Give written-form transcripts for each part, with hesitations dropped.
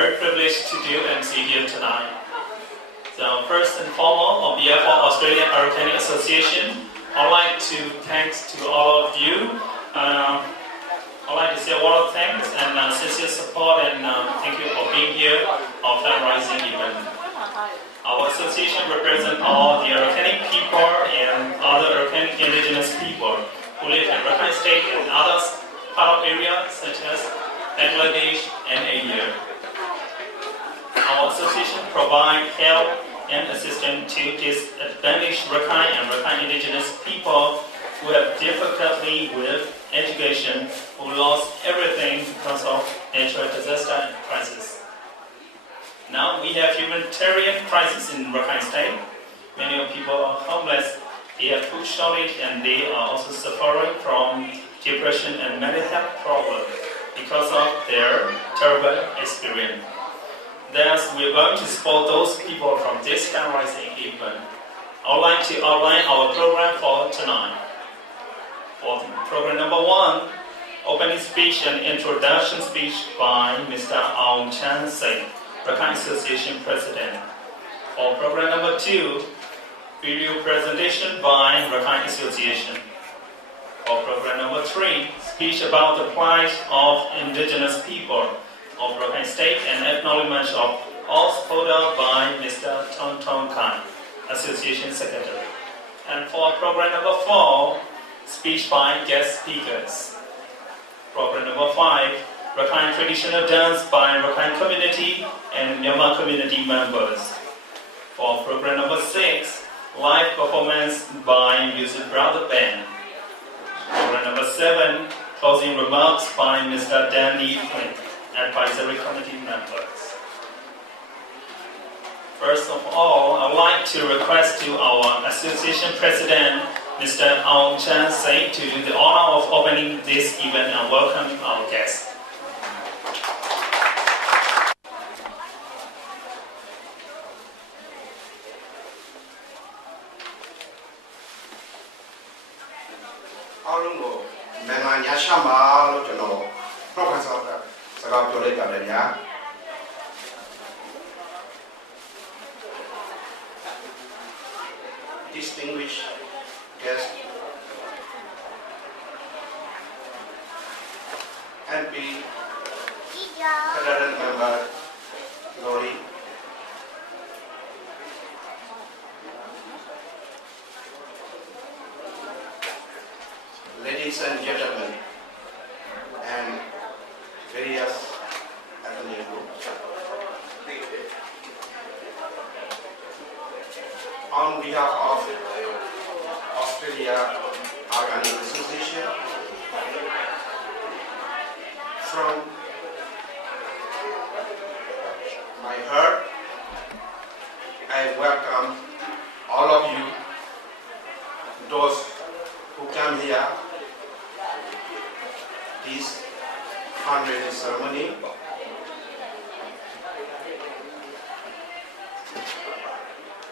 very privileged to do MC here tonight. So first and foremost, on behalf of Australian Rakhine Association, I'd like to thank to all of you. I'd like to say a lot of thanks and sincere support and thank you for being here on fundraising event. Our association represents all the Rakhine people and other Rakhine indigenous people who live in Rakhine State and other part of areas such as Bangladesh and India. Our association provides help and assistance to disadvantaged Rakhine and Rakhine indigenous people who have difficulty with education, who lost everything because of natural disaster and crisis. Now we have humanitarian crisis in Rakhine State. Many people are homeless, they have food shortage, and they are also suffering from depression and mental health problems because of their terrible experience. Thus, we are going to support those people from this fundraising event. I would like to outline our program for tonight. For program number 1, opening speech and introduction speech by Mr. Aung Chan Singh, Rakhine Association President. For program number 2, video presentation by Rakhine Association. For program number 3, speech about the plight of indigenous people of Rakhine State and acknowledgement of all supported by Mr. Tong Tong Kai, Association Secretary. And for program number 4, speech by guest speakers. Program number 5, Rakhine traditional dance by Rakhine community and Myanmar community members. For program number 6, live performance by Music Brother Band. Program number 7, closing remarks by Mr. Danny Flint, advisory committee members. First of all, I would like to request to our association president, Mr. Aung Chan Singh, to do the honor of opening this event and welcoming our guests. Distinguished guests, MP, Federal Member, Lori, ladies and gentlemen, and various ethnic groups. On behalf of Australia Rakhine Association, from my heart, I welcome all of you, those who come here, this fundraising ceremony.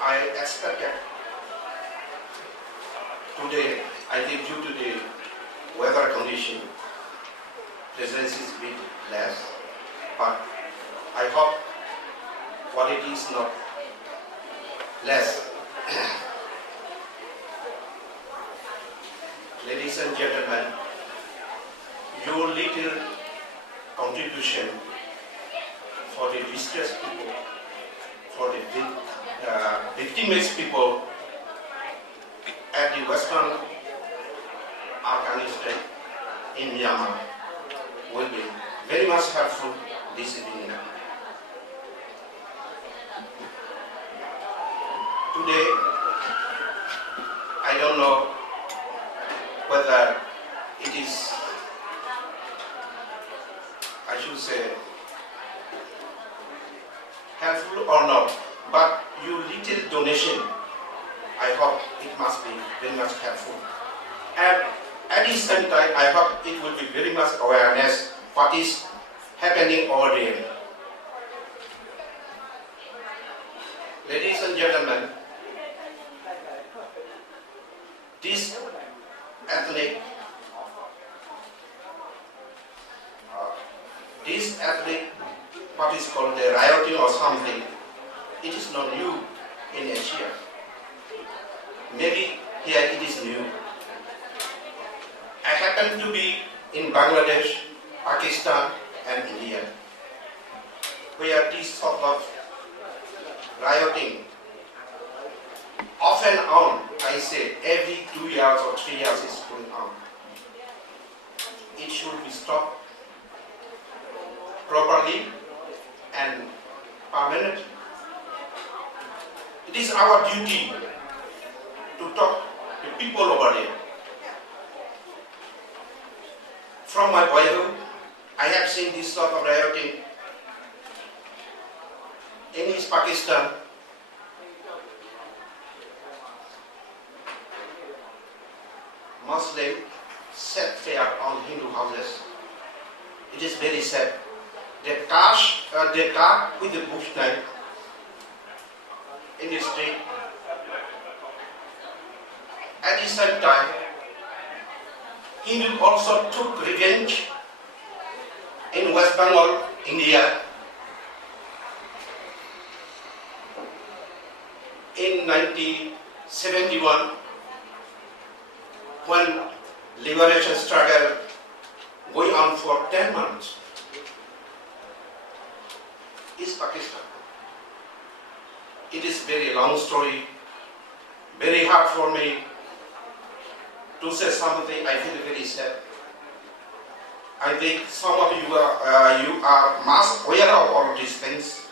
I expected today, I think due to the weather condition, presence is a bit less, but I hope quality is not less. Ladies and gentlemen, your little contribution for the distressed people, for the victimized people at the Western Rakhine State in Myanmar will be very much helpful this evening. Today, I don't know whether it is, I should say, helpful or not, but your little donation, I hope it must be very much helpful. And at the same time, I hope it will be very much awareness what is happening over there. Ladies and gentlemen, this ethnic participation what is called the rioting or something. It is not new in Asia. Maybe here it is new. I happen to be in Bangladesh, Pakistan and India, where this sort of rioting off and on, I say every 2 years or 3 years is going on. It should be stopped properly and permanently. It is our duty to talk to people over there. From my boyhood, I have seen this sort of rioting in East Pakistan. Muslim set fire on Hindu houses. It is very sad. They cut with the bush knife in the street. At the same time, Hindu also took revenge in West Bengal, India. In 1971, when liberation struggle going on for 10 months, East Pakistan. It is very long story, very hard for me to say something. I feel very sad. I think some of you are much aware of all these things.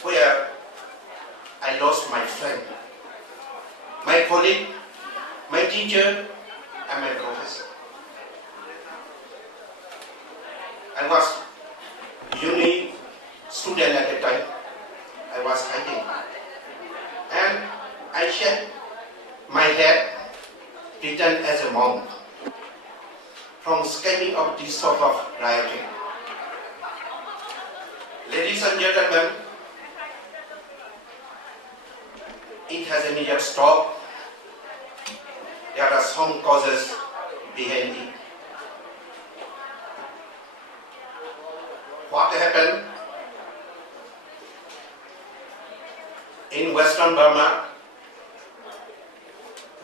Where I lost my friend, my colleague, my teacher, and my professor. I was uni student at the time. I was hiding. And I shaved my head, pretend as a monk, from escaping of this sort of rioting. Ladies and gentlemen, it has immediate stop. There are some causes behind it. What happened in Western Burma?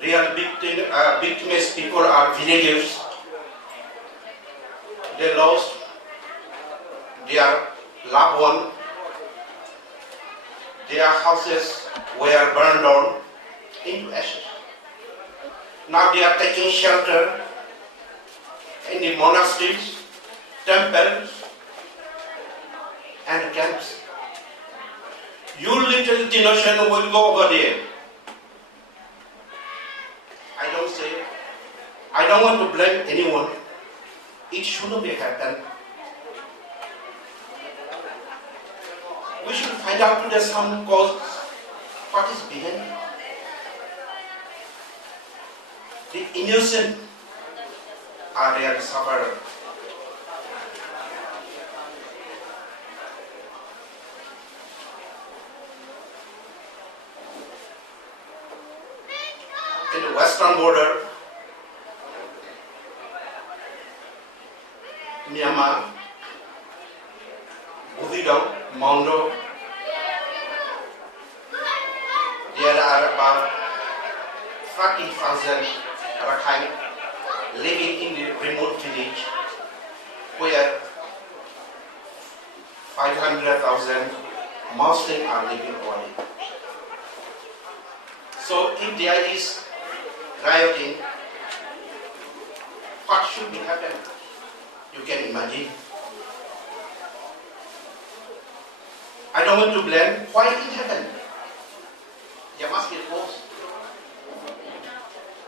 Real victims people are villagers. They lost their loved one. Their houses were burned down into ashes. Now they are taking shelter in the monasteries, temples, and camps. Your little generation will go over there. I don't want to blame anyone. It shouldn't be happened. We should find out to the some cause, what is behind it. The innocent are there sufferers. In the western border, Myanmar, Bhuvidong, Mondo, there are about 30,000 Rakhine living in the remote village where 500,000 Muslims are living over there. So if there is rioting, what should be happening? You can imagine. I don't want to blame why it happened. There must be a cause.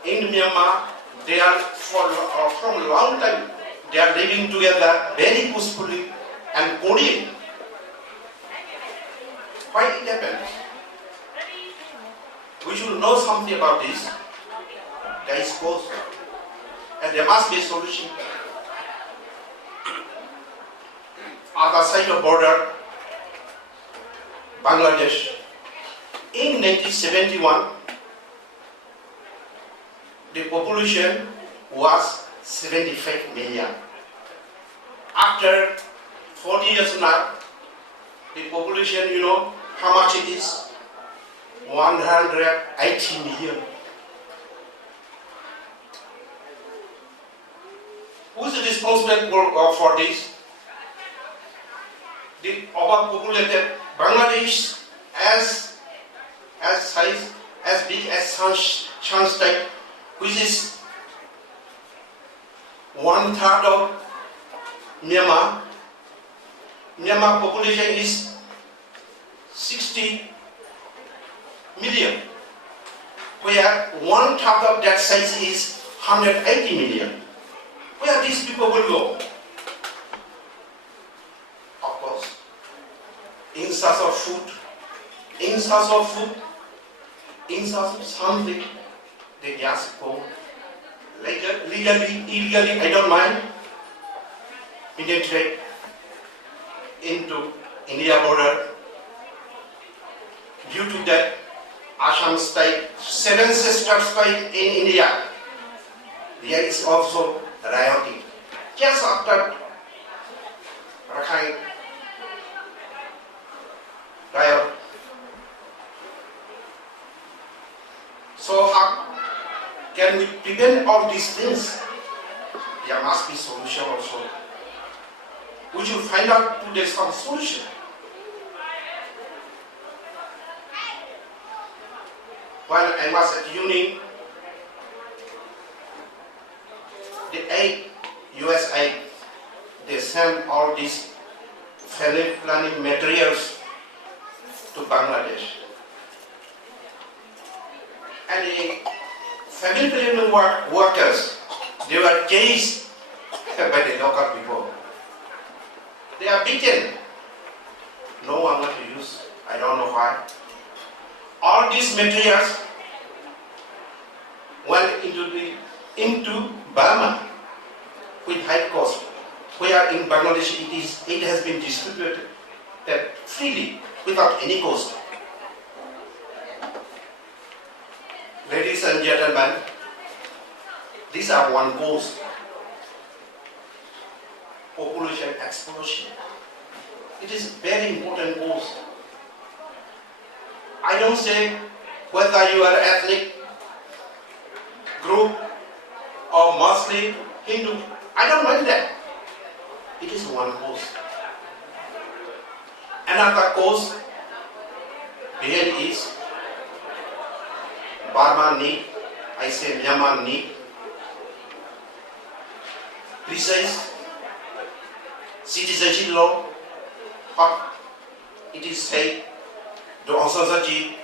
In Myanmar, they are from a long time, they are living together very peacefully and cordially. Why it happened? We should know something about this. There is cause. And there must be a solution. Other side of border, Bangladesh, in 1971, the population was 75 million. after 40 years now, the population, you know, how much it is? 180 million. Who is responsible for this? The overpopulated Bangladesh as size, as big as Shan state, which is 1/3 of Myanmar. Myanmar population is 60 million, where 1/3 of that size is 180 million. Where these people will go? Of course, in search of food, in search of something, they just go legally, illegally, I don't mind, penetrate into India border. Due to that, Assam state, 7 sister state in India, there is also rioting. Just after Rakhine riot. So how can we prevent all these things? There must be solution also. We should find out today some solution. When I was at uni, the US aid, they sent all these family planning materials to Bangladesh. And the family planning workers, they were chased by the local people. They are beaten. No one want to use. I don't know why. All these materials went into Burma with high cost, where in Bangladesh it has been distributed freely without any cost. Ladies and gentlemen, these are one cause: population explosion. It is very important cause. I don't say whether you are ethnic group or Muslim, Hindu. I don't mind that. It is one cause. Another cause here is Burma need, I say Myanmar need precise citizenship law. What it is said, the Aung San Suu Kyi,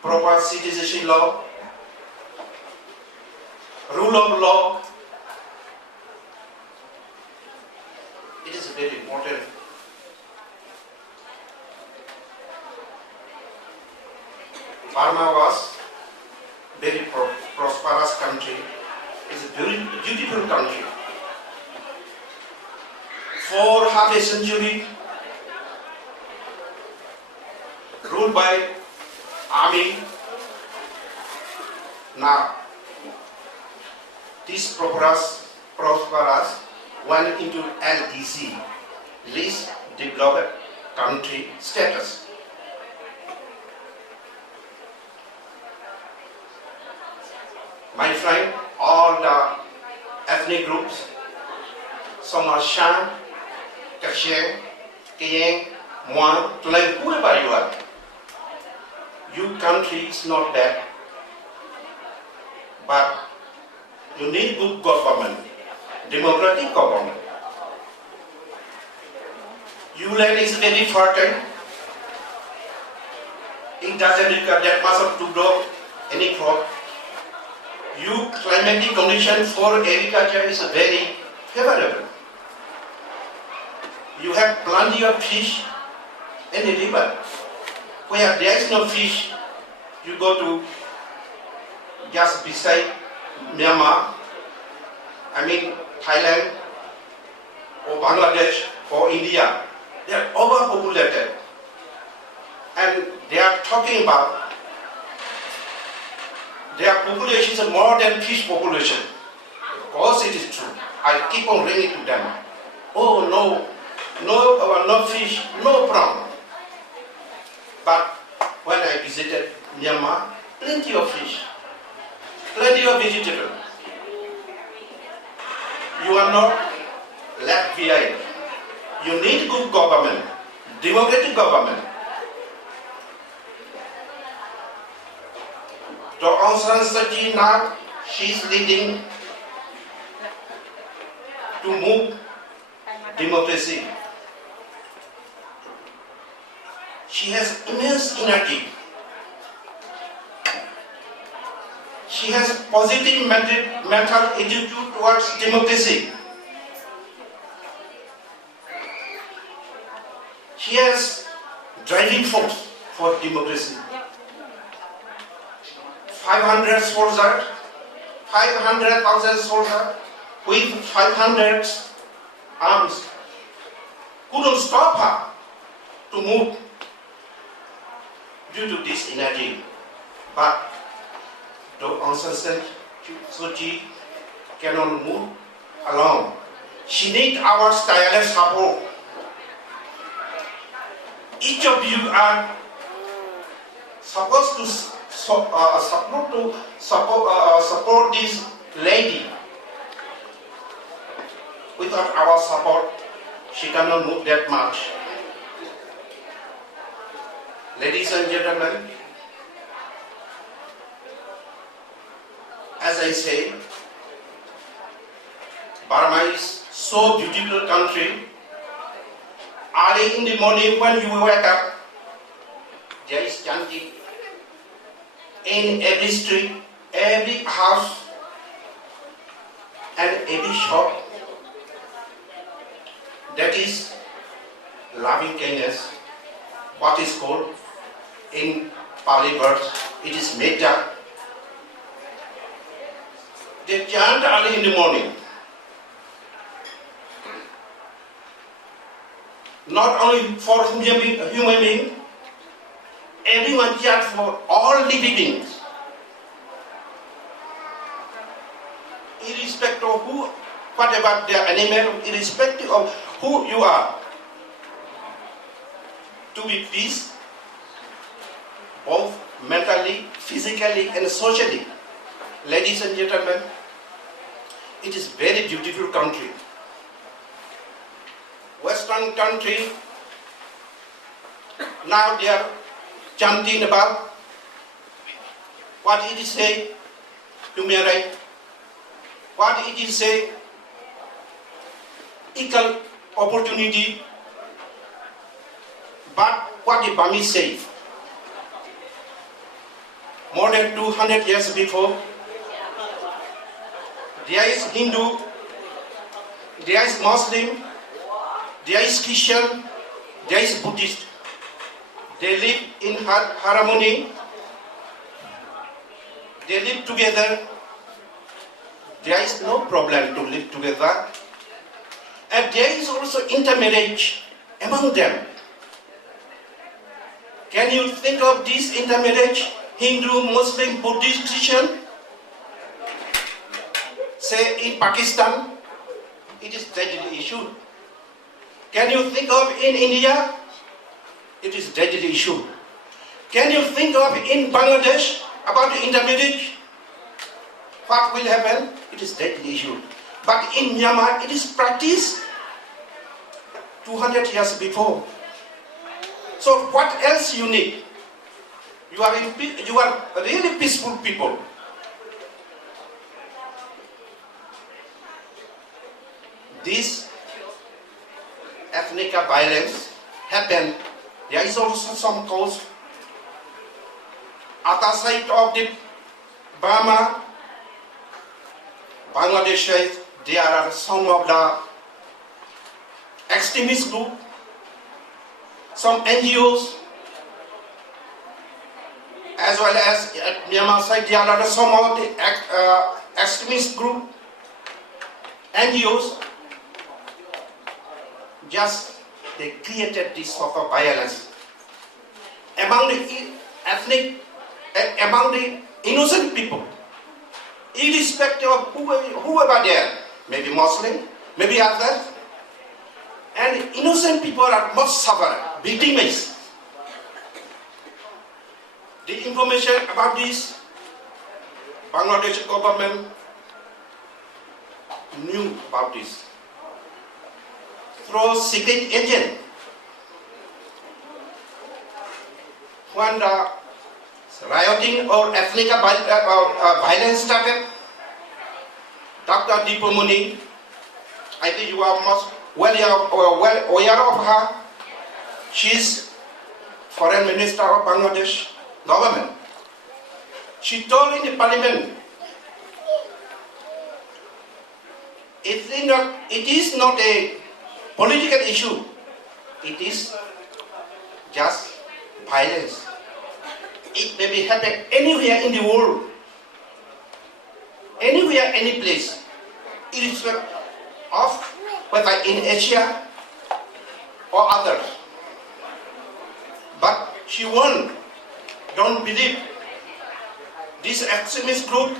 proper citizenship law, rule of law. It is very important. Burma was very prosperous country. It's a very beautiful country. For half a century, ruled by army. Now, this prosperous went into LDC, least developed country status. My friend, all the ethnic groups, some are Shan, Kachin, Kayang, Moan, like whoever you are, your country is not bad, but you need good government, democratic government. Your land is very fertile. It doesn't require that much of to grow any crop. Your climatic condition for agriculture is very favorable. You have plenty of fish in the river. Where there is no fish, you go to just beside Myanmar, I mean Thailand or Bangladesh or India. They are overpopulated. And they are talking about their population is more than fish population. I keep on ringing to them. Oh no, no fish, no prawn. But when I visited Myanmar, plenty of fish, plenty of vegetables. You are not left behind. You need good government, democratic government. So Aung San Suu Kyi now, she is leading to move democracy. She has immense energy. She has positive mental attitude towards democracy. She has driving force for democracy. 500 soldiers, 500,000 soldiers with 500 arms couldn't stop her to move due to this energy. But though Aung San Suu Kyi cannot move alone, she needs our tireless support. Each of you are supposed to support this lady. Without our support, she cannot move that much. Ladies and gentlemen, as I say, Burma is so beautiful country. Early in the morning when you wake up, there is chanting in every street, every house, and every shop. That is loving kindness, what is called in Pali words, it is metta. They chant early in the morning. Not only for human being, everyone chants for all living beings. Irrespective of who, whatever their animal, irrespective of who you are, to be peace, both mentally, physically, and socially. Ladies and gentlemen, it is very beautiful country. Western country, now they are chanting about what it is say, human right, what it is say, equal opportunity, but what the Burmese say, more than 200 years before, there is Hindu, there is Muslim, there is Christian, there is Buddhist. They live in harmony, they live together, there is no problem to live together. And there is also intermarriage among them. Can you think of this intermarriage? Hindu, Muslim, Buddhist, Christian? Say in Pakistan, it is deadly issue. Can you think of in India? It is deadly issue. Can you think of in Bangladesh about the intermarriage? What will happen? It is deadly issue. But in Myanmar, it is practiced 200 years before. So what else you need? You are really peaceful people. This ethnic violence happened. There is also some cause. Other side of the Burma, Bangladesh, there are some of the extremist group, some NGOs, as well as at Myanmar side, there are some of the extremist group, NGOs. Just they created this sort of violence among the ethnic, among the innocent people, irrespective of whoever there. maybe Muslim, maybe others. And innocent people are much suffer, victimized. The information about this, Bangladesh government knew about this through secret agent. When the rioting or ethnic violence started, Dr. Dipomuni, I think you are most well aware of her. She's foreign minister of Bangladesh government. She told in the parliament, it is not a political issue, it is just violence. It may be happening anywhere in the world, anywhere, any place, irrespective of whether in Asia or others. But she warned, don't believe this extremist group,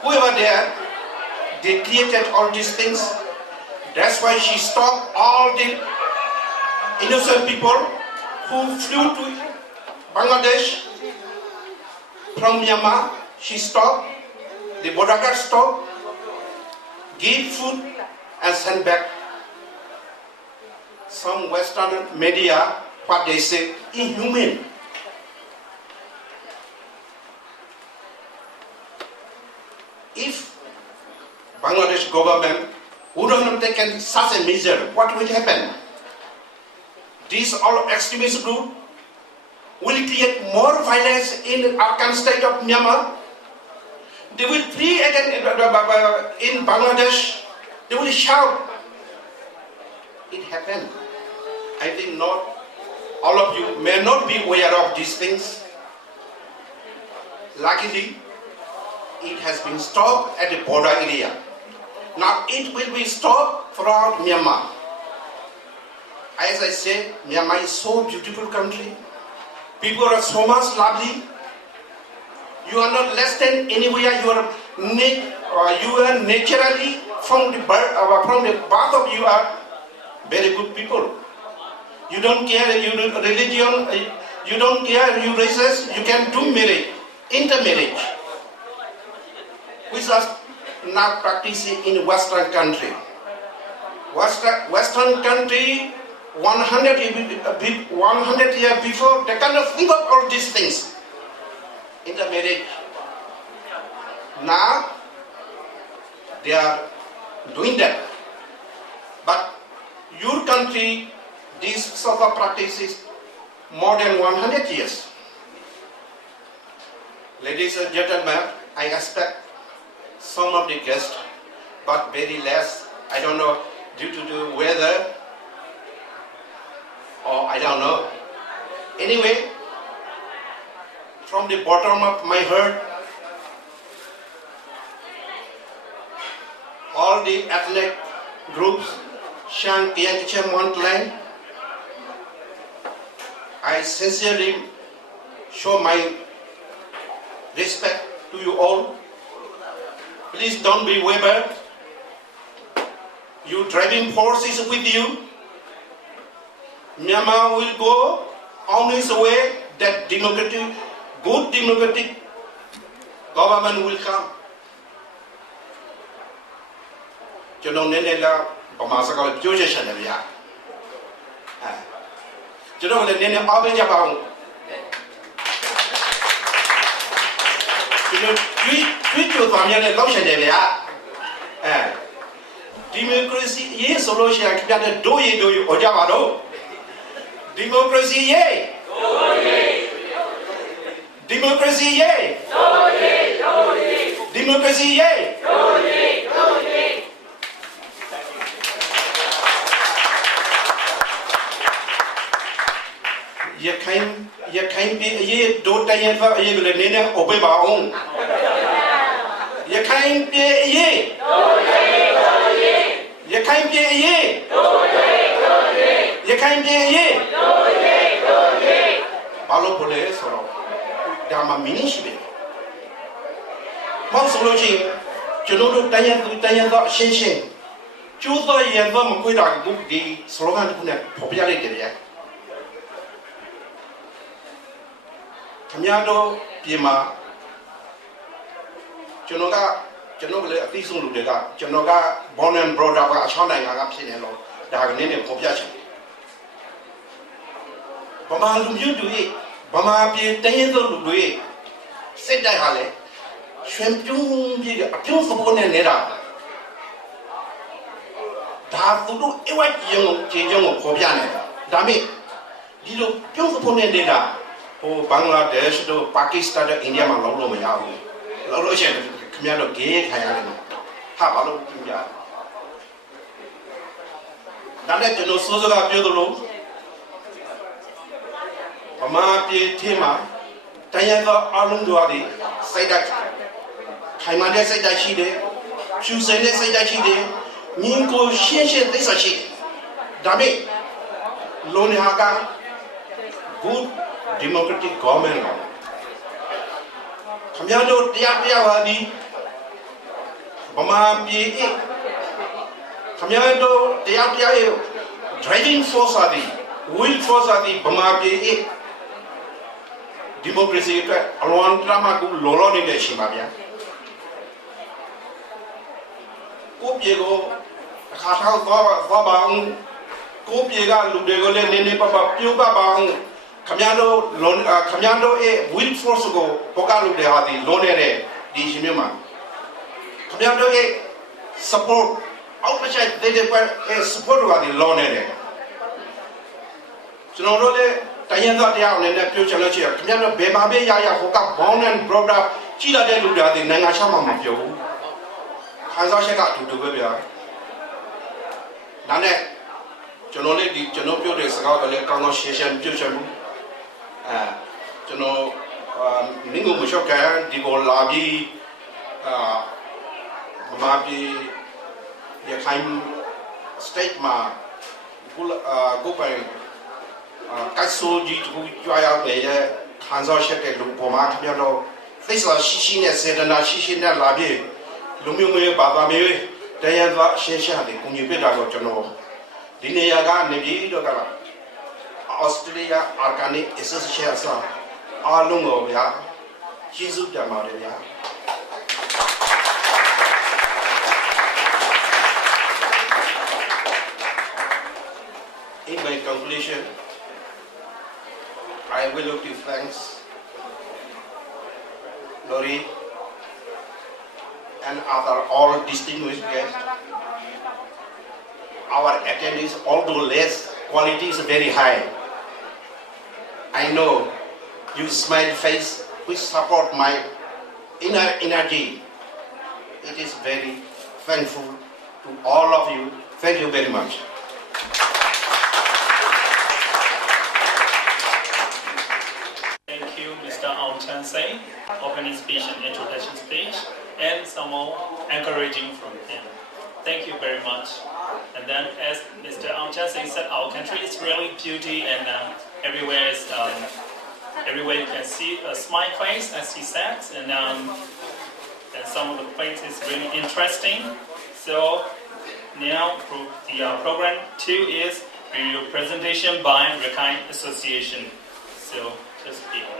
whoever they are, they created all these things. That's why she stopped all the innocent people who flew to Bangladesh from Myanmar. She stopped, the border guard stopped, gave food and sent back. Some Western media, what they say, inhumane. If Bangladesh government wouldn't have taken such a measure, what will happen? This all extremist group will create more violence in Arakan state of Myanmar. They will flee again in Bangladesh. They will shout. It happened. I think not all of you may not be aware of these things. Luckily, it has been stopped at the border area. Now it will be stopped throughout Myanmar. As I said, Myanmar is so beautiful country. People are so much lovely. You are not less than anywhere. You are naturally from the birth of you are very good people. You don't care your religion. You don't care your races. You can do marriage, intermarriage, which are not practicing in Western country. Western country, 100 years before, they cannot think of all these things. Intermarriage. Now, they are doing that. But your country, these sort of practices, more than 100 years. Ladies and gentlemen, I expect some of the guests, but very less, I don't know, due to the weather, or I don't know. Anyway, from the bottom of my heart, all the ethnic groups, Shan, Kiang, Montland, I sincerely show my respect to you all. Please don't be wavered. Your driving force is with you. Myanmar will go on its way that good democratic government will come.ကျွန်တော်နည်းနည်းလာဗမာစကားပြောချက်ချင်တယ်ဗျာကျွန်တော်လည်းနည်းနည်းအားပေးကြပါဦးကျွန်တော်ကြွေးကြော်သွားမြတ်နဲ့လောက်ချင်တယ်ဗျာဒီမိုကရေစီရေးဆိုလို့ရှိရင်ခင်ဗျားတို့ဒိုးရီဟောကြပါတော့ဒီမိုကရေစီရေးဒီမိုကရေစီရေးဒီမိုကရေစီရေးရခိုင်ပြည်အရေးဒိုးတိုင်းရဖအရေးကလည်းနည်းနည်းအုပ်ပေးပါအောင်ရခိုင်ပြည်အရေးရခိုင်ပြည်အရေးရခိုင်ပြည်အရေးဘာလို့ပို့လဲဆိုတော့ဒါမှမင်းရှိပဲ မောက်ဆိုလို့ရှိရင်ကျွန်တော်တို့တိုင်းရင်းသားရှင်းရှင်းကျိုးသောရန်သောမကွေးတာကိုဒီစလောဂန်တစ်ခုနဲ့ဖော်ပြလိုက်တယ်ဗျာခင်ဗျားတို့ပြင်မှာကျွန်တော်လည်းအသိဆုံးလူတွေကကျွန်တော်က born and brought up ကအချောင်းနိုင်ငံကဖြစ်နေလို့ဒါကနည်းနည်းဖော်ပြချင်တယ်ဗမာလူမျိုးတွေဗမာပြည်တိုင်းရင်းသားလူတွေစစ်တိုက်ဟာလေရွှင်ပြုံးပြီးအပြုံးစပေါ်နဲ့နေတာဒါသူတို့အဝတ်ကြီးကိုကျေကျုံကိုဖော်ပြနေတာဒါပေမဲ့ဒီလိုပြုံးစပေါ်နဲ့နေတာဟိုဘင်္ဂလားဒေ့ရှ်တို့ပါကစ္စတန်တို့အိန္ဒိယမှာလောက်လို့မရဘူးလောက်လို့ရှိရင်ခင်ဗျားတို့ဂေးထိုင်ရတယ်ဟာဘာလို့ပြပြဒါနဲ့ကျွန်တော်စိုးစိုးကပြောသလိုဗမာပြည်ထဲမှာတိုင်းရင်းသားအလုံးတို့သည်စိတ်ဓာတ်ခိုင်မာတဲ့စိတ်ဓာတ်ရှိတယ်ဖြူစင်တဲ့စိတ်ဓာတ်ရှိတယ်ညီကိုရှင်းရှင်းသိစာရှိတယ်ဒါပေမဲ့လုံနေဟာက good democratic government ခင်ဗျားတို့တရားပါသည်ဗမာပြည်ခင်ဗျားတို့တရားရဲ့ driving force သည် will force သည်ဗမာပြည်ဒီမိုကရေစီကအလွန်တရာမှကိုလောလောနေတဲ့ရှင်ပါဗျာကိုပြေကိုအခါထောက်သွားပါအောင်ကိုပြေကလူတွေကိုလည်းနည်းနည်းပါးပြုတ်ပါအောင်ခင်ဗျားတို့ရဲ့ will force ကိုပေါ်ကလူတွေဟာဒီလုံးနေတဲ့ဒီရှင်မျိုးမှာခင်ဗျားတို့ရဲ့ support အောက်ချက်တဲ့ support ကဒီလုံးနေတယ်ကျွန်တော်တို့လည်းတိုင်းရင်းသားတရားအနေနဲ့ပြောချင်လို့ရှိရင်ခင်ဗျားတို့ဘယ်မှာပဲရဟိုက born and brought up ကြီးလာတဲ့လူတွေဒီနိုင်ငံခြားမှာမပြောဘူးခန်းစားချက်ကအတူတူပဲဗျာဒါနဲ့ကျွန်တော်ပြောတဲ့စကားကလည်းကောင်းကောင်းရှင်းရှင်းပြောချင်ဘူးကျွန်တော်မင်းကိုမရှော့ကန်ဒီကိုလာပြီးဗမာပြည်ရခိုင် state မှာကိုပိုင်ကဆိုကြီးတို့ကြွားရောက်နေတဲ့ခန်းစားချက်တဲ့လူပေါ်မှာခင်ဗျားတို့သိစာရှိနဲ့စေတနာရှိနဲ့လာပြီးလူမျိုးမျိုးဘာသာမျိုးတရားသွားရှင်းရှာတယ်ကိုညပြတာတော့ကျွန်တော်ဒီနေရာကနေပြီးတော့ကလာဩစတြေးလျအာကာနီအဆိုစီယေရှင်အားလုံးကိုဗျာကျေးဇူးတင်ပါတယ်ဗျာIn my conclusion, I will look to thanks Lori and other all distinguished guests. Our attendance, although less, quality is very high. I know you smile face which support my inner energy. It is very thankful to all of you. Thank you very much. Opening speech and introduction speech, and some more encouraging from him. Thank you very much. And then, as Mr. Aung San Suu said, our country is really beauty, and everywhere you can see a smile face, as he said, and some of the places really interesting. So now the program 2 is a presentation by Rakhine Association. So just be aware.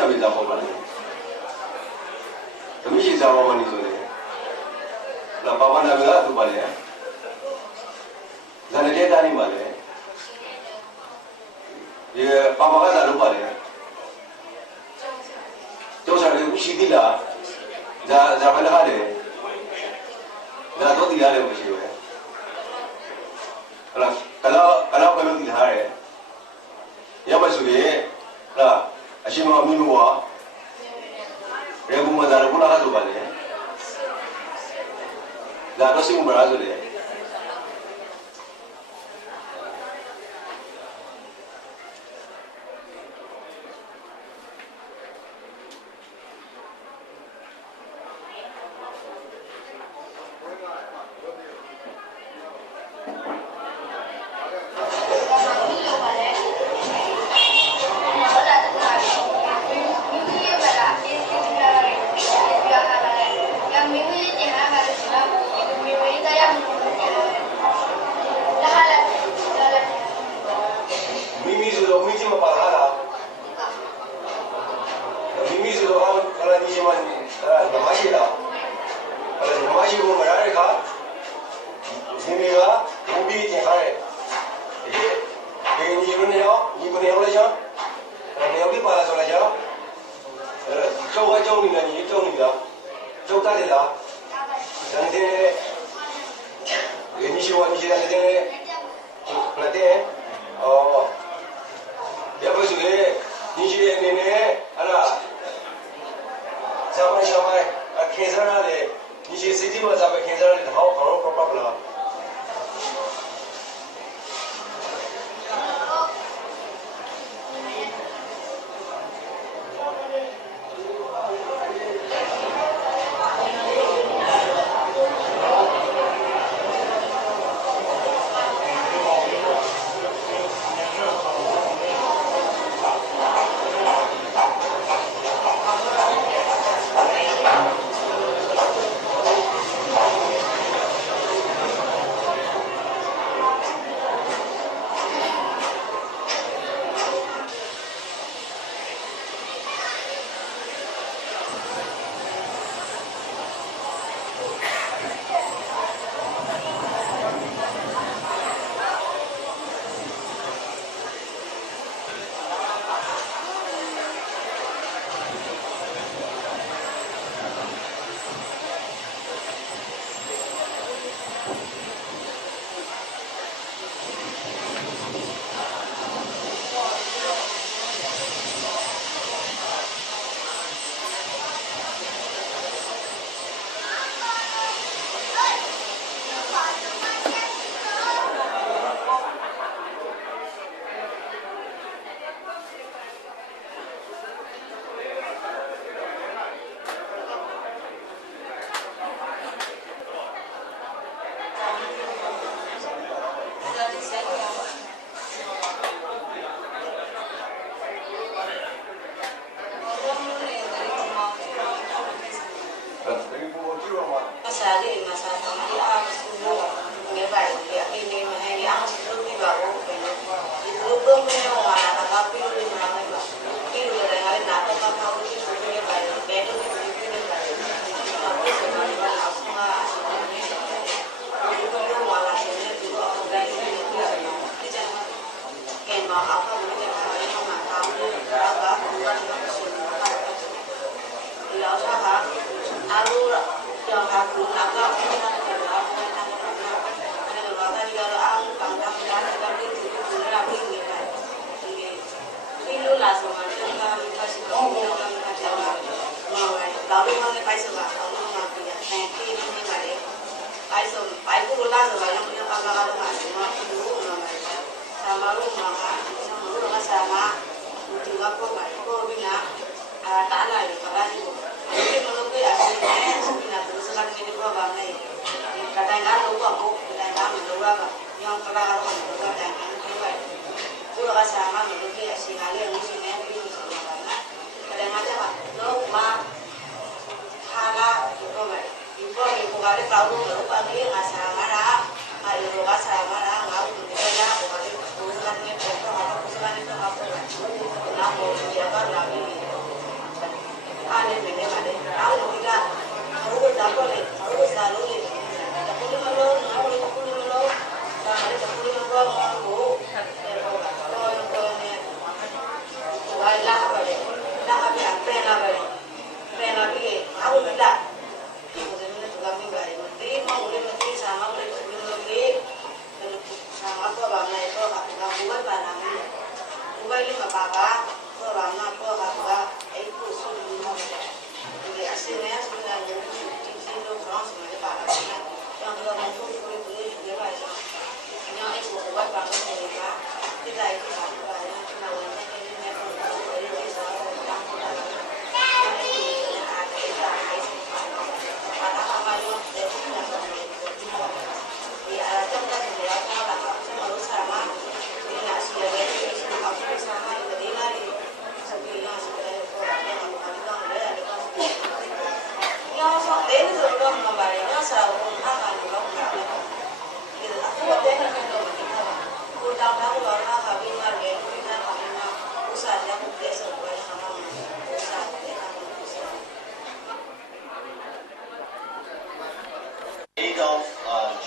na bi za ko ba ni mi shi za ma ni so le la ba ba na ga tu ba le za ne ta ni ba le ye ba ba ga za lu ba le to sa le shi di la za ba la le za to di ya le mo shi we ala kalau di hari ya masuk ye lah asyik mau minum wa ya gua madara pun ada tu balik dah tu sih mau berada tu le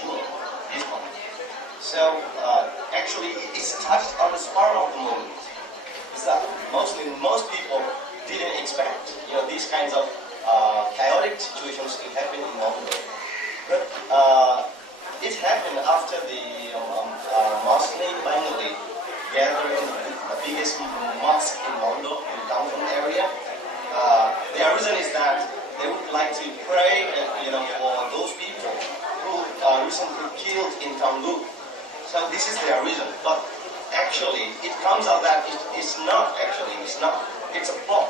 June, this month. So actually, it touched on the spark of the moment. Is that most people didn't expect, these kinds of chaotic situations to happen in Mongolia. But it happened after the Muslim Bengali gathered in the biggest mosque in Mondo, in the downtown area. Their reason is that they would like to pray, for those people who recently killed in Tamlu. So this is their reason. But actually, it comes out that it's not. It's a plot.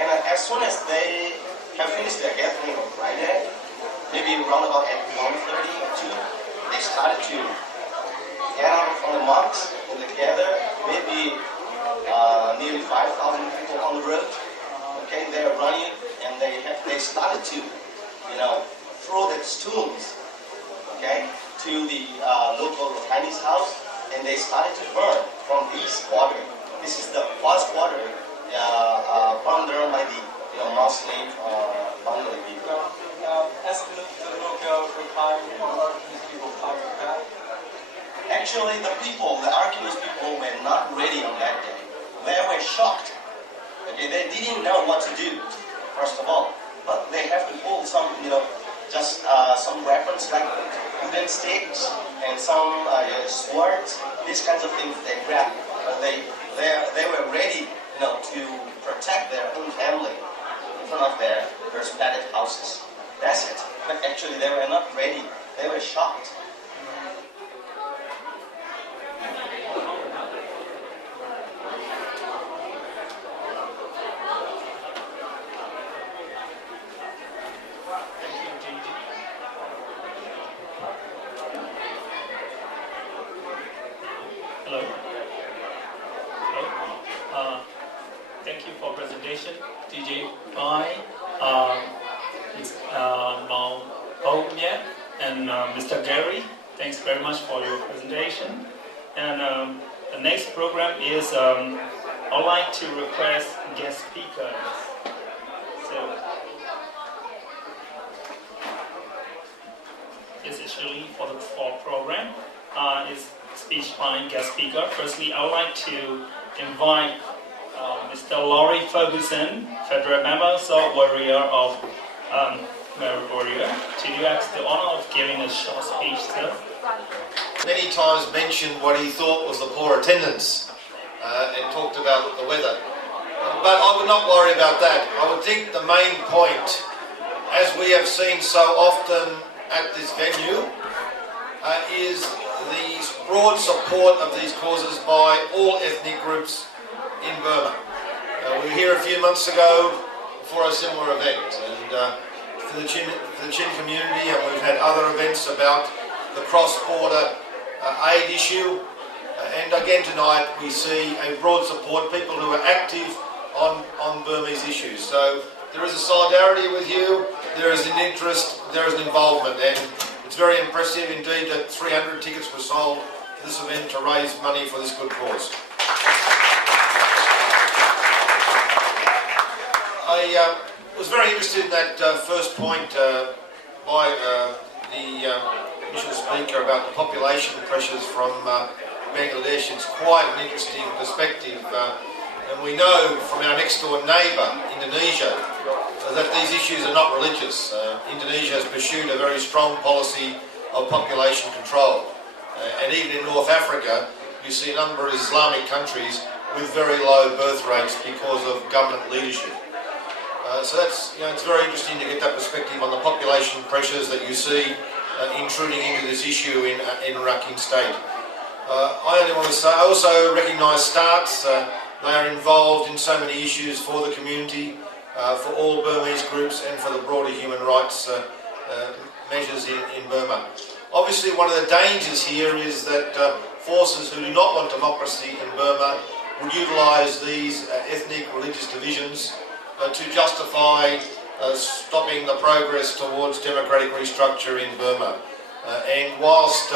And as soon as they have finished their gathering on Friday, maybe around about at 1:32, they started to get out from the mosques and they gather maybe nearly 5,000 people on the road. Okay, they're running and they started to, throw the stones, okay, to the local Chinese house, and they started to burn from this quarter. This is the first quarter burned down by the Muslim Bengali people. As the local Rakhine people fight back. Actually, the Archaeologist people were not ready on that day. They were shocked. Okay, they didn't know what to do, first of all. But they have to pull some, just some weapons like wooden sticks and some swords, these kinds of things they grabbed. But they were ready, to protect their own family in front of their splattered houses. That's it. But actually, they were not ready. They were shocked. Hello. Thank you for presentation, DJ Bai, Mao Homye, and Mr. Gary. Thanks very much for your presentation. And the next program is I'd like to request guest speakers. So this is really for the fall program. Is speech by guest speaker. Firstly, I would like to invite Mr. Laurie Ferguson, Federal Member, Warrior of Warrior, to do us the honor of giving a short speech, sir. Many times mentioned what he thought was the poor attendance and talked about the weather. But I would not worry about that. I would think the main point, as we have seen so often at this venue, is the broad support of these causes by all ethnic groups in Burma. We were here a few months ago for a similar event, and for the Chin community, and we've had other events about the cross-border aid issue. And again tonight we see a broad support, people who are active on Burmese issues. So there is a solidarity with you, there is an interest, there is an involvement, and it's very impressive indeed that 300 tickets were sold for this event to raise money for this good cause. I was very interested in that first point by the initial speaker about the population pressures from Bangladesh. It's quite an interesting perspective, and we know from our next door neighbour, Indonesia, that these issues are not religious. Indonesia has pursued a very strong policy of population control, and even in North Africa you see a number of Islamic countries with very low birth rates because of government leadership. So that's, it's very interesting to get that perspective on the population pressures that you see intruding into this issue in Rakhine State. I only want to say, I also recognise STARTS. They are involved in so many issues for the community, for all Burmese groups and for the broader human rights measures in Burma. Obviously, one of the dangers here is that forces who do not want democracy in Burma would utilise these ethnic, religious divisions to justify stopping the progress towards democratic restructure in Burma. And whilst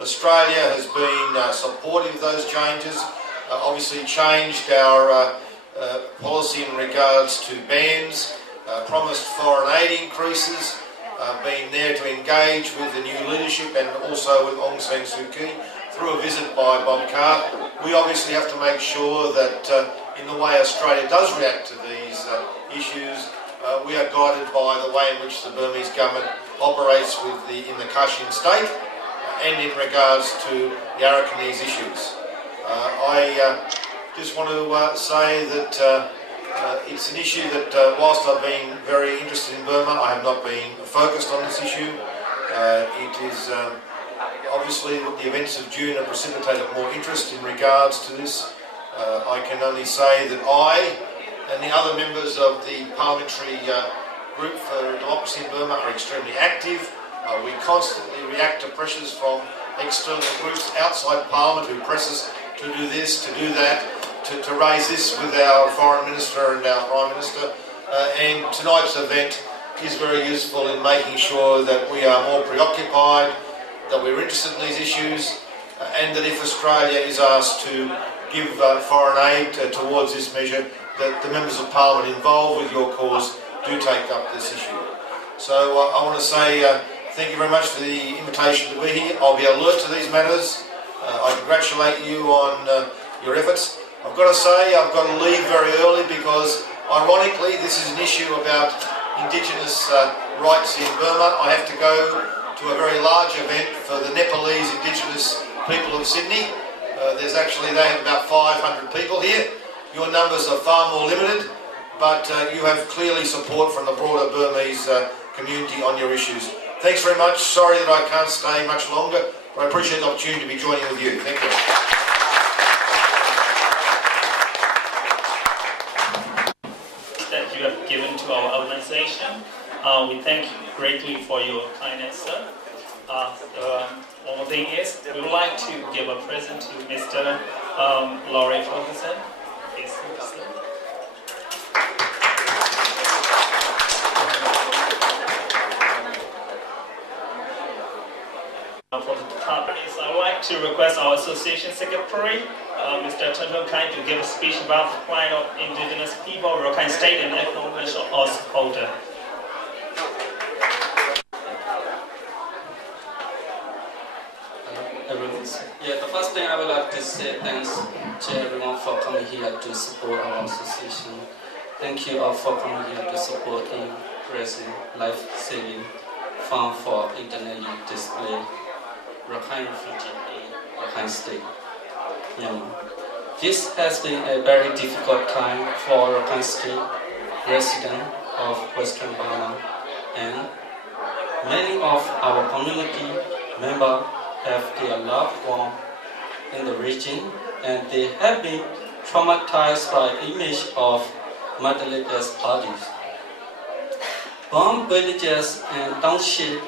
Australia has been supportive of those changes, obviously changed our policy in regards to bans, promised foreign aid increases, been there to engage with the new leadership and also with Aung San Suu Kyi through a visit by Bob Carr. We obviously have to make sure that in the way Australia does react to these issues, we are guided by the way in which the Burmese government operates in the Kachin state and in regards to the Rakhine issues. I just want to say that it's an issue that whilst I've been very interested in Burma, I have not been focused on this issue. It is obviously the events of June have precipitated more interest in regards to this. I can only say that I and the other members of the parliamentary group for democracy in Burma are extremely active. We constantly react to pressures from external groups outside Parliament who press us to do this, to do that, to raise this with our Foreign Minister and our Prime Minister. And tonight's event is very useful in making sure that we are more preoccupied, that we're interested in these issues, and that if Australia is asked to give foreign aid towards this measure, that the members of Parliament involved with your cause do take up this issue. So I want to say thank you very much for the invitation to be here. I'll be alert to these matters. I congratulate you on your efforts. I've got to say I've got to leave very early because, ironically, this is an issue about Indigenous rights in Burma. I have to go to a very large event for the Nepalese Indigenous people of Sydney. They have about 500 people here. Your numbers are far more limited, but you have clearly support from the broader Burmese community on your issues. Thanks very much. Sorry that I can't stay much longer, but I appreciate the opportunity to be joining with you. Thank you. That you have given to our organization. We thank you greatly for your kindness, sir. One more thing is, we would like to give a present to Mr. Laurie Ferguson. Please, sir. For the companies, I would like to request our association secretary, Mr. Chen Kai, to give a speech about the plight of indigenous people, Rakhine State, and acknowledge our supporter. The first thing I would like to say thanks to everyone for coming here to support our association. Thank you all for coming here to support in raising life-saving fund for internally displaced Rakhine refugee in Rakhine State, Myanmar. This has been a very difficult time for Rakhine State residents of Western Burma, and many of our community members have their loved ones in the region, and they have been traumatized by the image of murderless bodies. Bomb villages and townships,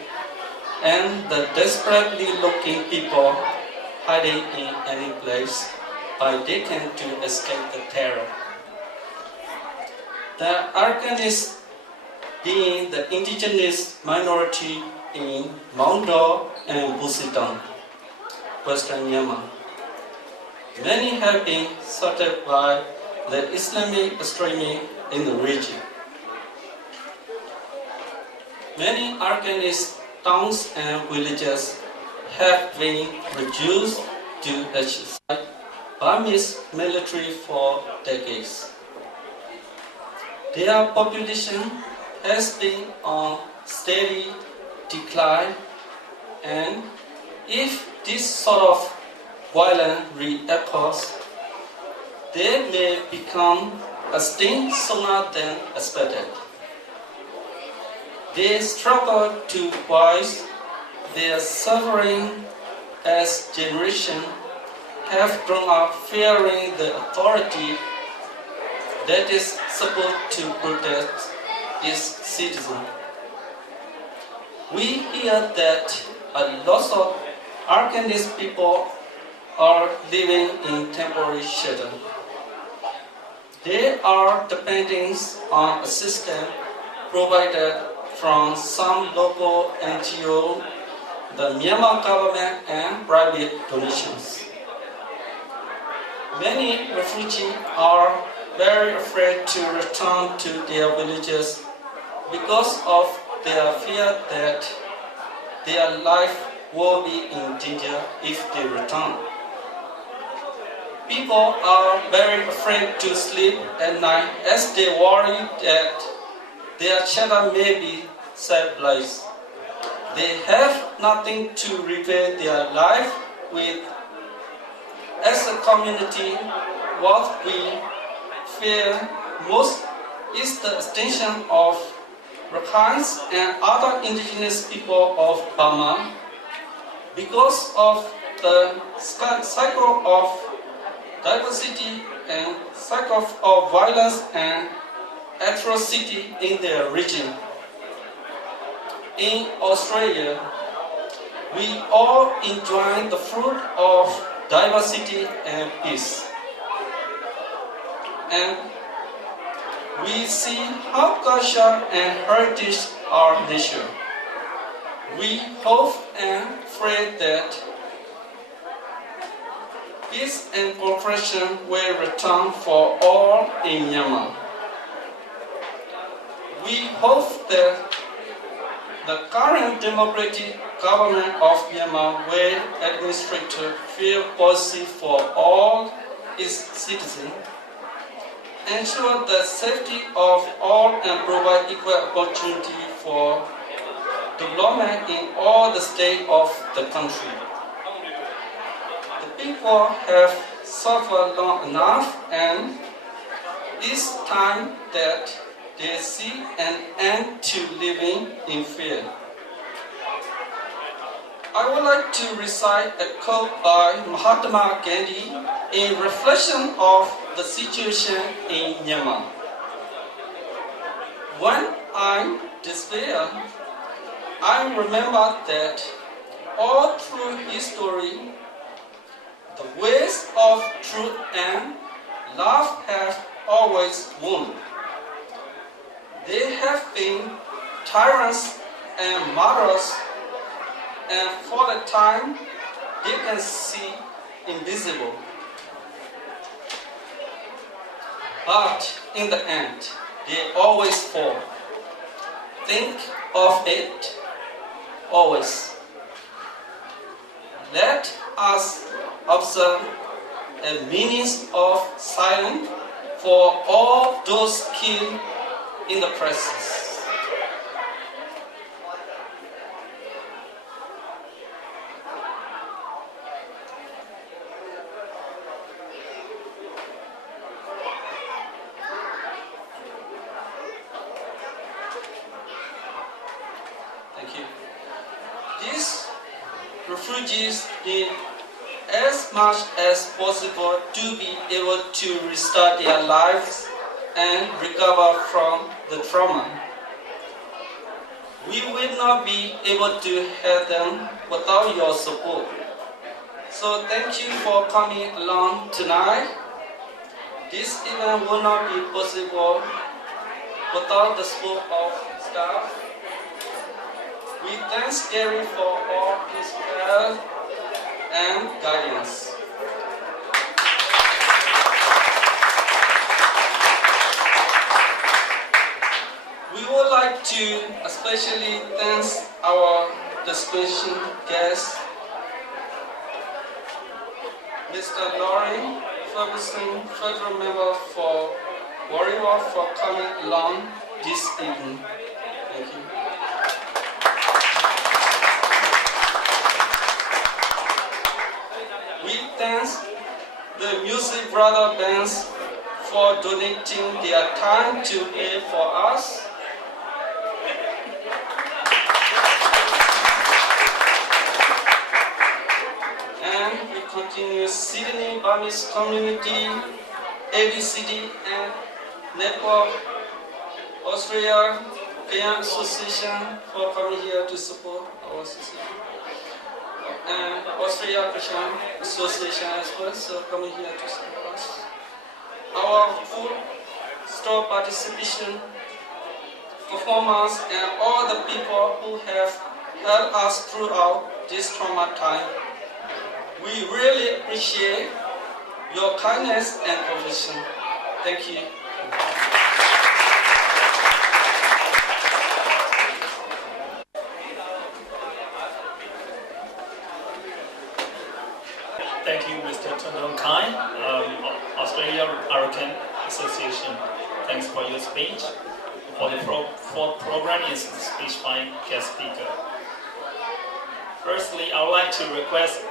and the desperately looking people hiding in any place they can to escape the terror. The Rakhines, being the indigenous minority in Mongdo and Busidong, Western Myanmar. Many have been sorted by the Islamic extremists in the region. Many Rakhines towns and villages have been reduced to ashes by Burmese military for decades. Their population has been on steady decline, and if this sort of violence re-echoes, they may become extinct sooner than expected. They struggle to voice their suffering as generations have grown up fearing the authority that is supposed to protect its citizens. We hear that a lot of Rakhine people are living in temporary shelter. They are depending on assistance provided from some local NGO, the Myanmar government, and private donations. Many refugees are very afraid to return to their villages because of their fear that their life will be in danger if they return. People are very afraid to sleep at night as they worry that their shelter may be sacrificed. They have nothing to repair their life with. As a community, what we fear most is the extinction of Rakhine and other indigenous people of Burma because of the cycle of diversity and cycle of violence and atrocity in their region. In Australia, we all enjoy the fruit of diversity and peace. And we see how culture and heritage are nature. We hope and pray that peace and cooperation will return for all in Myanmar. We hope that the current democratic government of Myanmar will administrate fair policy for all its citizens, ensure the safety of all and provide equal opportunity for development in all the states of the country. The people have suffered long enough, and it's time that they see an end to living in fear. I would like to recite a quote by Mahatma Gandhi in reflection of the situation in Myanmar. When I despair, I remember that all through history, the ways of truth and love have always won. They have been tyrants and martyrs, and for the time they can see invisible. But in the end, they always fall. Think of it always. Let us observe a minute of silence for all those killed in the process. Thank you. These refugees need as much as possible to be able to restart their lives and recover from the trauma. We will not be able to help them without your support. So thank you for coming along tonight. This event will not be possible without the support of staff. We thank Gary for all his help and guidance. We would like to especially thank our distinguished guest, Mr. Laurie Ferguson, Federal Member for Warrior, for coming along this evening. Thank you. We thank the music brother bands for donating their time to play for us. And we continue Sydney Burmese Community, ABCD and Network, Australia Kenyan Association for coming here to support our association. And Australia Christian Association as well, so coming here to support us. Our full store participation, performers, and all the people who have helped us throughout this trauma time. We really appreciate your kindness and provision. Thank you. Thank you, Mr. Tundong Kai, Australia Rakhine Association. Thanks for your speech. For the fourth program is speech by guest speaker. Firstly, I would like to request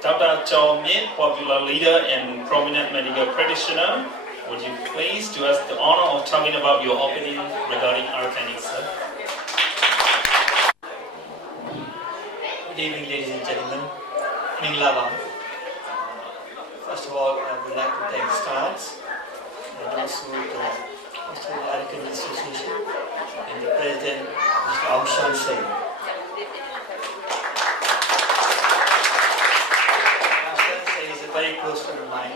Dr. Chow Min, popular leader and prominent medical practitioner, would you please do us the honor of talking about your opinion regarding Rakhine, sir? Good evening, ladies and gentlemen. Minglava. First of all, I would like to thank STARS and also the Australian Rakhine Association and the President, Mr. Aung San Suu Kyi. Aung San Suu Kyi is a very close friend of mine.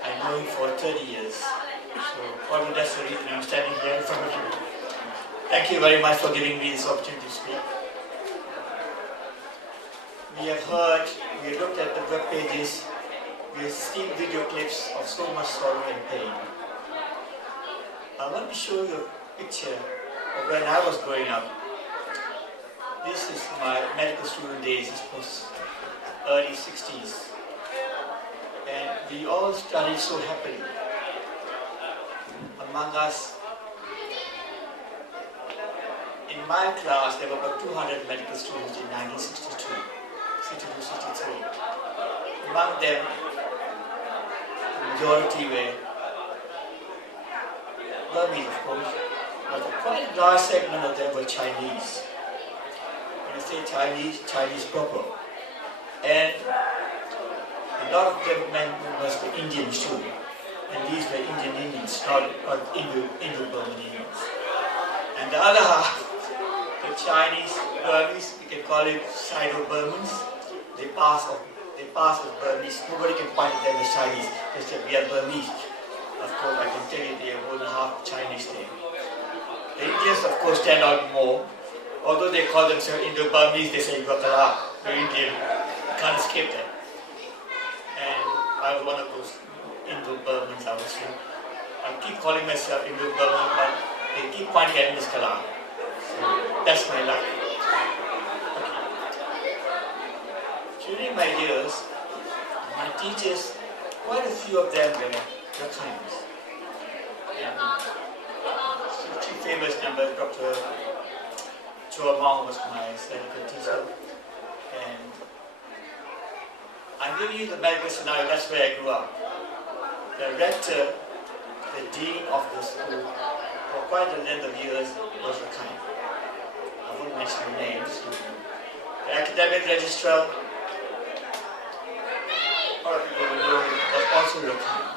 I know him for 30 years. So probably that's the reason I'm standing here in front of you. Thank you very much for giving me this opportunity to speak. We have heard, we have looked at the web pages, we have seen video clips of so much sorrow and pain. I want to show you a picture of when I was growing up. This is my medical student days, it was early 60s. And we all studied so happily. Among us, in my class, there were about 200 medical students in 1962, 63. Among them, the majority were Burmese, of course, but quite a large segment of them were Chinese. When I say Chinese, Chinese proper. And a lot of them members were Indians too. And these were Indians, not Indo-Burman Indians. And the other half, the Chinese Burmese, we can call it Sino-Burmans, they pass as Burmese. Nobody can point at them as Chinese. They say, we are Burmese. Of course, I can tell you they are more than half Chinese there. The Indians, of course, stand out more. Although they call themselves Indo-Burmese, they say, Bakala, we're Indian. You can't escape that. And I was one of those Indo-Burmans, I would say. I keep calling myself Indo-Burman, but they keep pointing at Miss Kala. So that's my life. During my years, my teachers, quite a few of them were Rakhines. Two famous members, Dr. Chua Mong was my medical teacher. And I'm giving you the medical scenario, that's where I grew up. The rector, the dean of the school, for quite a length of years was Rakhine. I won't mention the names. The academic registrar, a lot of people will know him, was also Rakhine.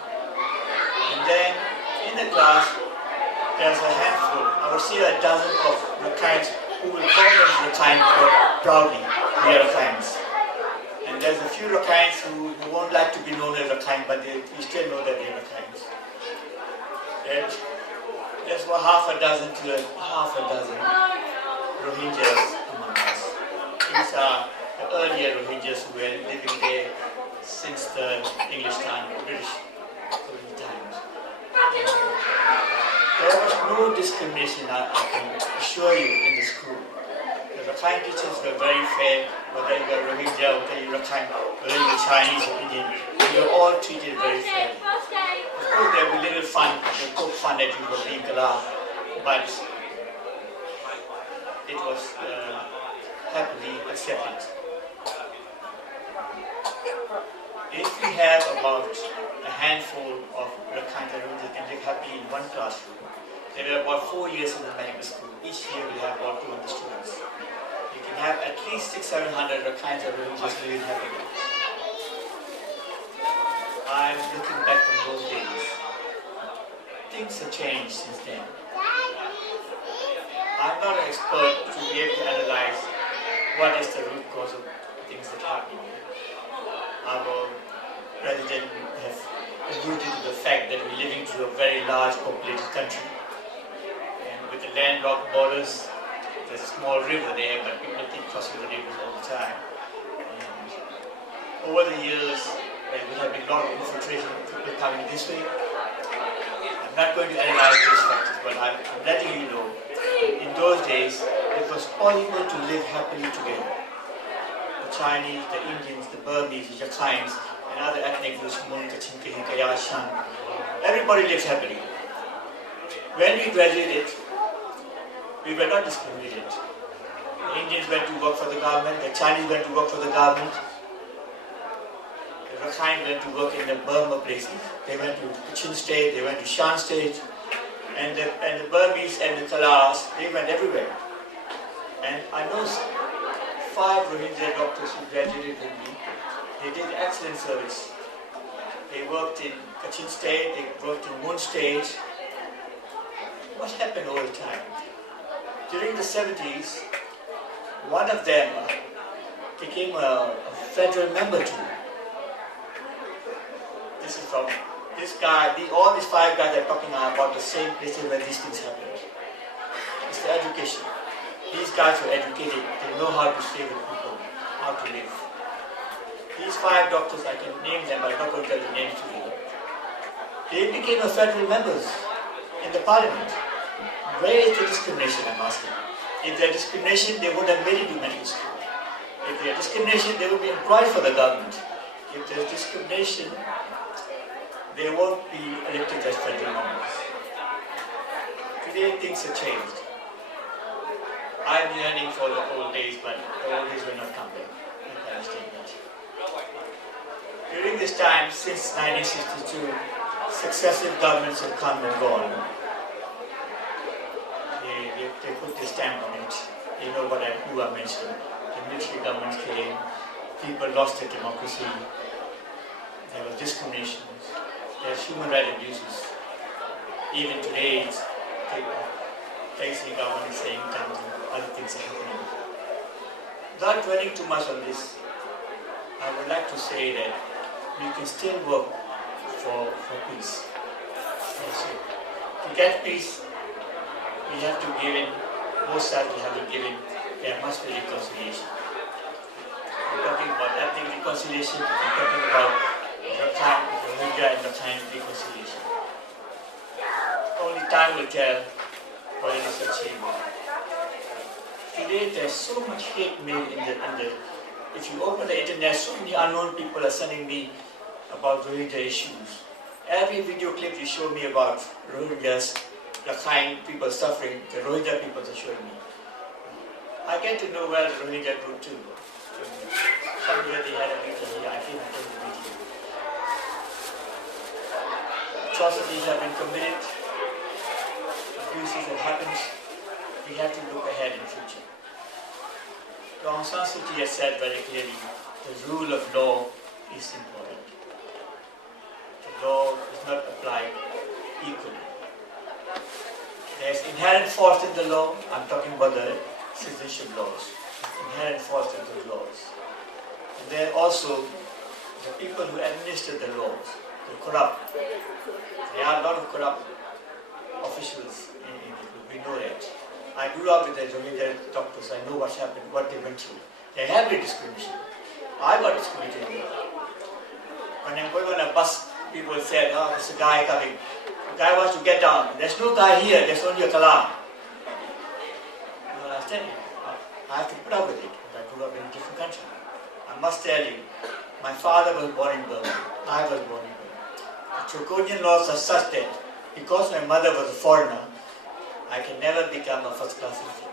And then in the class, there's a handful, I would say a dozen of Rakhines who will call them Rakhine proudly. We are Rakhines. And there's a few Rakhines who won't like to be known as Rakhine, but we still know that they're Rakhines. And there's about half a dozen Rohingyas among us. These are the earlier Rohingyas who were living there since the English time, British colonial times. There was no discrimination, I can assure you, in the school. The Rakhine teachers were very fair, whether you were Rohingya, whether you were Rakhine, whether you were Chinese or Indian, we were all treated very fairly. Of course, there would be little fun, the poke fun that you were being Kala, but it was happily accepted. If we have about a handful of Rakhine Rohingyas that can live happily in one classroom, there are about 4 years in the medical school. Each year we have about 200 students. You can have at least 600-700 Rakhine Rohingyas living happily. I'm looking back on those days. Things have changed since then. I'm not an expert to be able to analyze what is the root cause of things that happen. Our president has alluded to the fact that we're living through a very large populated country. And with the landlocked borders, there's a small river there, but people think crossing the rivers all the time. And over the years, there have been a lot of infiltration of people coming this way. I'm not going to analyze those factors, but I'm letting you know, in those days, it was possible to live happily together. The Chinese, the Indians, the Burmese, the Rakhines, and other ethnic groups, everybody lived happily. When we graduated, we were not discriminated. The Indians went to work for the government, the Chinese went to work for the government, the Rakhine went to work in the Burma places. They went to Chin State, they went to Shan State, and the Burmese and the Kalas, they went everywhere. And I know 5 Rohingya doctors who graduated with me. They did excellent service. They worked in Kachin State, they worked in Moon State. What happened over time? During the 70s, one of them became a federal member too. This is from this guy, all these 5 guys are talking about the same places where these things happened. It's the education. These guys were educated, they know how to stay with people, how to live. These 5 doctors, I can name them, but I'm not going to tell the names to you. They became a federal members in the parliament. Where is the discrimination, I'm asking? If there's discrimination, they would have made it to medical school. If there's discrimination, they would be employed for the government. If there's discrimination, they won't be elected as federal members. Today, things have changed. I'm yearning for the old days, but the old days will not come back. I understand that. During this time, since 1962, successive governments have come and gone. They put their stamp on it. They know who I mentioned. The military governments came, people lost their democracy, there was discrimination, there's human rights abuses. Even today, it's facing government saying other things are happening. Without dwelling too much on this, I would like to say that we can still work for peace. Also, to get peace, we have to give in, both sides will have to give in, there must be reconciliation. I'm talking about ethnic reconciliation, I'm talking about Rohingya and Rakhine reconciliation. Only time will tell whether it is achievable. Today there's so much hate mail in the if you open the internet, so many unknown people are sending me about Rohingya issues. Every video clip you show me about Rohingyas, Rakhine people suffering, the Rohingya people are showing me. I get to know well the Rohingya group too. Somewhere they had a meeting here, I came to the meeting. Atrocities have been committed, abuses have happened, we have to look ahead in the future. Aung San Suu Kyi has said very clearly, the rule of law is important. The law is not applied equally. There is inherent fault in the law. I'm talking about the citizenship laws. Inherent fault in the laws. And there are also the people who administer the laws, the corrupt. There are a lot of corrupt officials in the group. We know that. I grew up with the Rohingya doctors. I know what's happened, what they went through. They have been discrimination. I got discriminated. When I'm going on a bus, people said, "Oh, there's a guy coming. The guy wants to get down. There's no guy here. There's only a Kala." You understand? I have to put up with it. I grew up in a different country. I must tell you, my father was born in Burma. I was born in Burma. The Draconian laws are such that because my mother was a foreigner, I can never become a first-class citizen.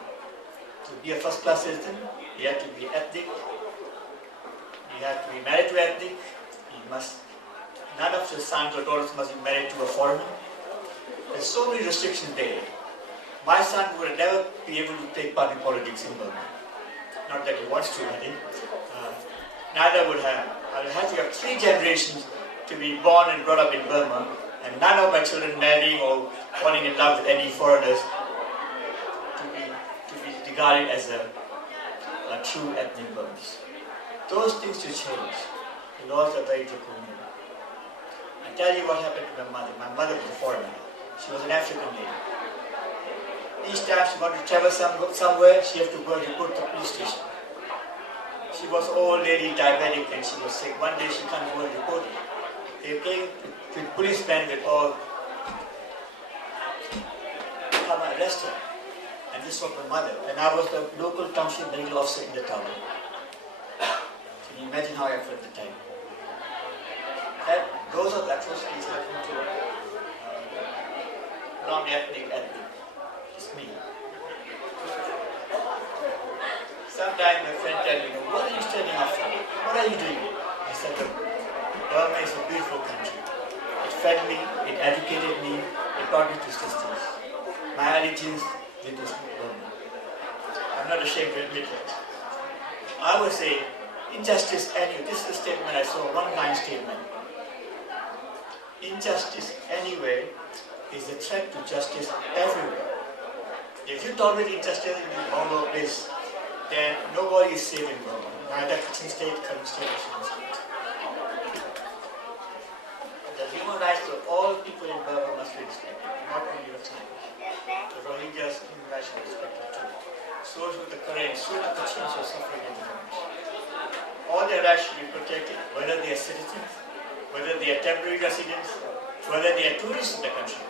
To be a first-class citizen, you have to be ethnic, you have to be married to ethnic, you none of the sons or daughters must be married to a foreigner. There's so many restrictions there. My son would never be able to take part in politics in Burma. Not that he wants to, I think. Neither would have. I will have to have 3 generations to be born and brought up in Burma, and none of my children marrying or falling in love with any foreigners to be regarded as a true ethnic Burmese. Those things should change. The laws are very draconian. I tell you what happened to my mother. My mother was a foreigner. She was an African lady. Each time she wanted to travel somewhere, she had to go and report to the police station. She was an old lady, diabetic, and she was sick. One day she can't go and report it. They came with policemen with all come and arrest her. And this was my mother. And I was the local township medical officer in the town. Can you imagine how I felt at the time? And those are the atrocities happening to non-ethnic. It's me. Sometimes my friend tells me, what are you standing up for? What are you doing? I said, look, Burma is a beautiful country. It fed me, it educated me, it brought me to sisters. My allegiance with this Burma. I'm not ashamed to admit that. I would say, injustice anywhere. This is a statement I saw, a one-line statement. Injustice anywhere is a threat to justice everywhere. If you tolerate injustice in all of this, then nobody is safe in Burma. Neither Kachin state, Kachin state, or Shin state. The human rights of all people in Burma must be respected, not only Rakhine. The Rohingyas' human rights are respected too. So should the Karen, so should the Kachins who are suffering at the moment. All their rights should be protected, whether they are citizens, whether they are temporary residents, whether they are tourists in the country,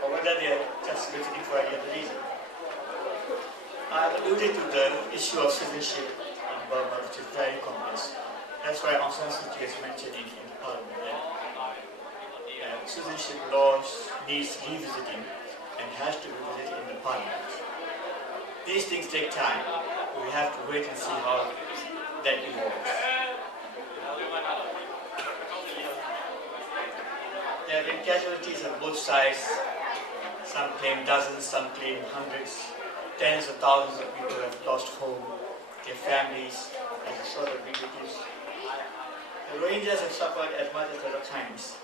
or whether they are just visiting for any other reason. I have alluded to the issue of citizenship in Burma, which is very complex. That's why Aung San Suu Kyi is mentioned in the parliament that citizenship laws needs revisiting and has to be visited in the parliament. These things take time. We have to wait and see how that evolves. There have been casualties on both sides. Some claim dozens, some claim hundreds. Tens of thousands of people have lost home, their families, as you saw the videos. The Rohingyas have suffered as much as the Rakhines.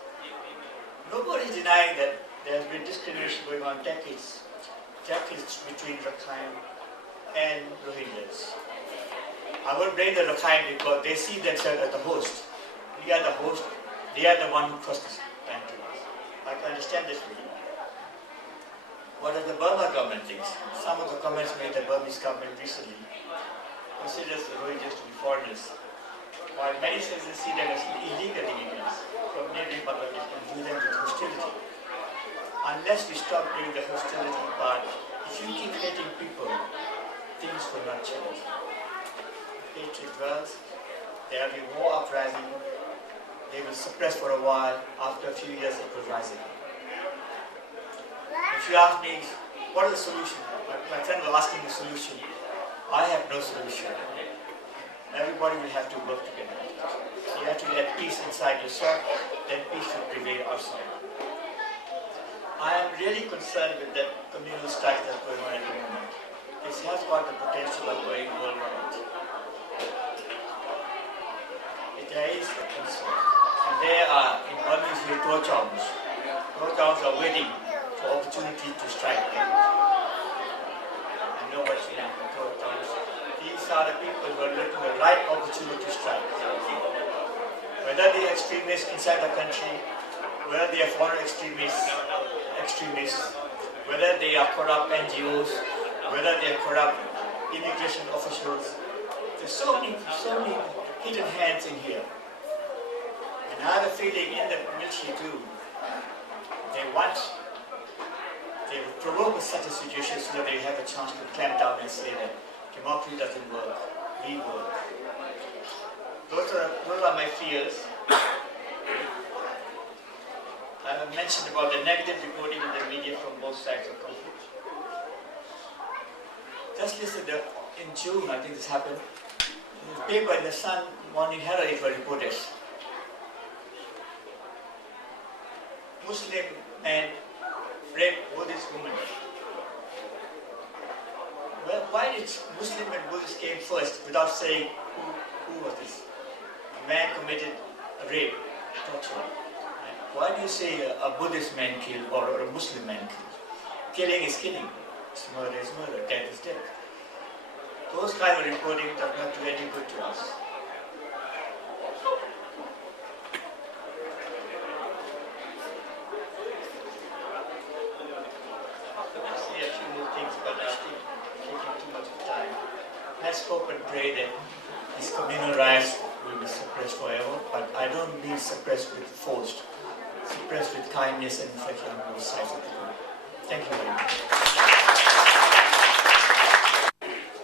Nobody is denying that there has been discrimination going on decades between Rakhine and Rohingyas. I would blame the Rakhine because they see themselves as the host. We are the host, they are the one who crossed this line to us. I can understand this really. What does the Burma government think? Some of the comments made by the Burmese government recently considers the Rohingyas to be foreigners, while many citizens see them as illegal immigrants from neighboring Bangladesh and view them with hostility. Unless we stop doing the hostility part, if you keep hating people, things will not change. Hatred dwells, there will be more uprising, they will suppress for a while, after a few years it will rise again. If you ask me, what is the solution? My friend was asking the solution. I have no solution. Everybody will have to work together. You have to be at peace inside yourself, then peace will prevail outside. I am really concerned with that communal strike that's going on at the moment. This has got the potential of going worldwide. There is a concern. And there are, in Burmese, torchons. Torchons are waiting for opportunity to strike. I know what you mean, torchons. These are the people who are looking for the right opportunity to strike. Whether they are extremists inside the country, whether they are foreign extremists, whether they are corrupt NGOs, whether they are corrupt immigration officials. There's so many hidden hands in here. And I have a feeling in the military too, they will provoke such a situation so that they have a chance to clamp down and say that democracy doesn't work, we work. Those are my fears. I have mentioned about the negative reporting in the media from both sides of conflict. Just listen, in June, I think this happened. In the paper in the Sun Morning Herald, it was reported. Muslim man raped Buddhist woman. Well, why did Muslim and Buddhist came first without saying who was this? A man committed a rape, torture. Right? Why do you say a Buddhist man killed or a Muslim man killed? Killing is killing. Murder is murder. Death is death. Those kind of reporting does not do any good to us. Say a few more things, but I think taking too much of time. Let's hope and pray that these communal rights will be suppressed forever, but I don't mean suppressed with force, suppressed with kindness and affection on both sides of the world. Thank you very much.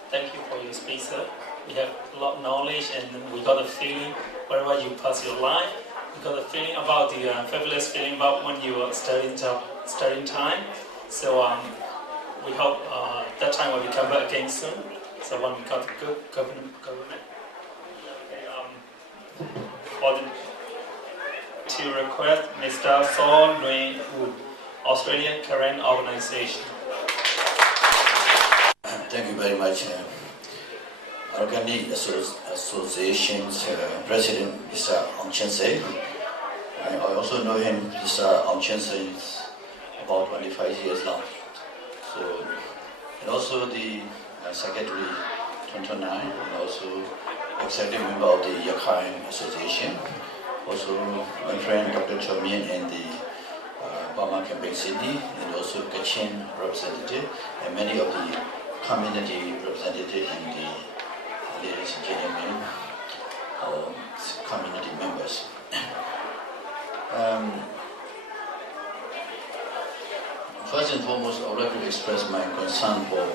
Thank you for your speech, sir. We have a lot of knowledge and we got a feeling wherever you pass your life. We got a feeling about the fabulous feeling about when you were studying time. So we hope that time will be come back again soon. So when we got the good government. To request Mr. Saw Nguyen Wood, Australian Karen Organization. Thank you very much. Rakhine Association's President, Mr. Aung Chan Say. I also know him, Mr. Aung Chan Say, is about 25 years now. So, and also the Secretary 29, and also executive member of the Rakhine Association. Also my friend Dr. Chomian and the Burma Campaign City, and also Kachin representative, and many of the community representative and the ladies and gentlemen, community members. First and foremost, I would like to express my concern for